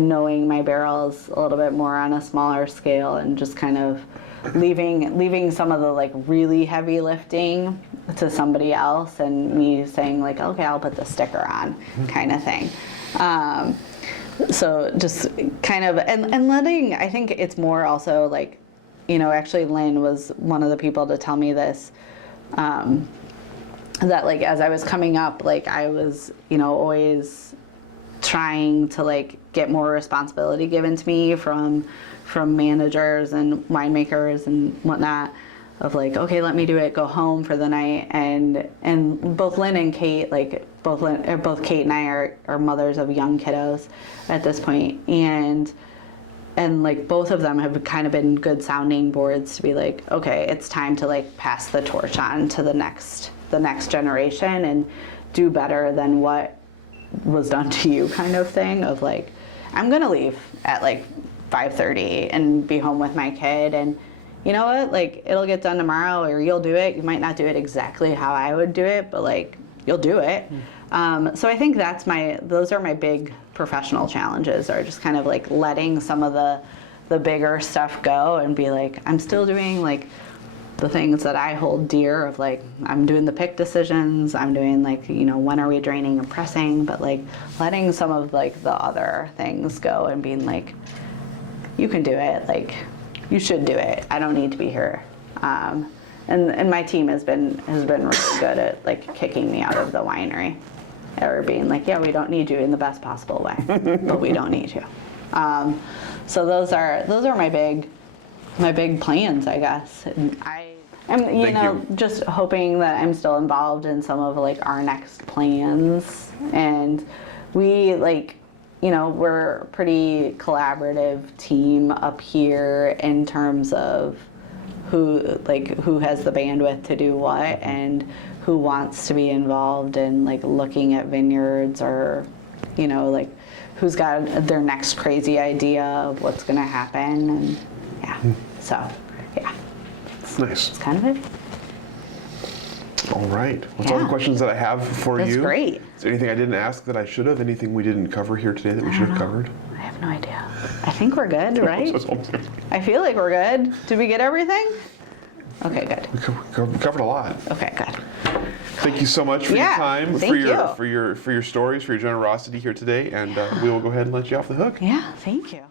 knowing my barrels a little bit more on a smaller scale, and just kind of leaving some of the like really heavy lifting to somebody else, and me saying like, okay, I'll put the sticker on, kind of thing. So just kind of, and letting, I think it's more also like, actually Lynn was one of the people to tell me this, that like, as I was coming up, like I was, always trying to like get more responsibility given to me from managers and winemakers and whatnot, of like, okay, let me do it, go home for the night. And both Lynn and Kate, like both Kate and I are mothers of young kiddos at this point, and like both of them have kind of been good sounding boards to be like, okay, it's time to like pass the torch on to the next generation and do better than what was done to you, kind of thing, of like, I'm gonna leave at like 5:30 and be home with my kid, and you know what, like it'll get done tomorrow, or you'll do it. You might not do it exactly how I would do it, but like you'll do it. So I think those are my big professional challenges, are just kind of like letting some of the bigger stuff go and be like, I'm still doing like the things that I hold dear, of like, I'm doing the pick decisions, I'm doing like, when are we draining and pressing, but like letting some of like the other things go and being like, you can do it, like you should do it. I don't need to be here. And my team has been really good at like kicking me out of the winery, or being like, yeah, we don't need you in the best possible way, but we don't need you. So those are my big plans, I guess. And I'm just hoping that I'm still involved in some of like our next plans, and we like, we're a pretty collaborative team up here in terms of who has the bandwidth to do what, and who wants to be involved in like looking at vineyards, or like who's got their next crazy idea of what's going to happen. And so nice. That's kind of it. All right. Well, that's all the questions that I have for you. That's great. Is there anything I didn't ask that I should have? Anything we didn't cover here today that we should have covered? I have no idea. I think we're good, right? I feel like we're good. Did we get everything? Okay, good. We covered a lot. Okay, good. Thank you so much for your time, thank for your stories, for your generosity here today, and we will go ahead and let you off the hook. Yeah, thank you.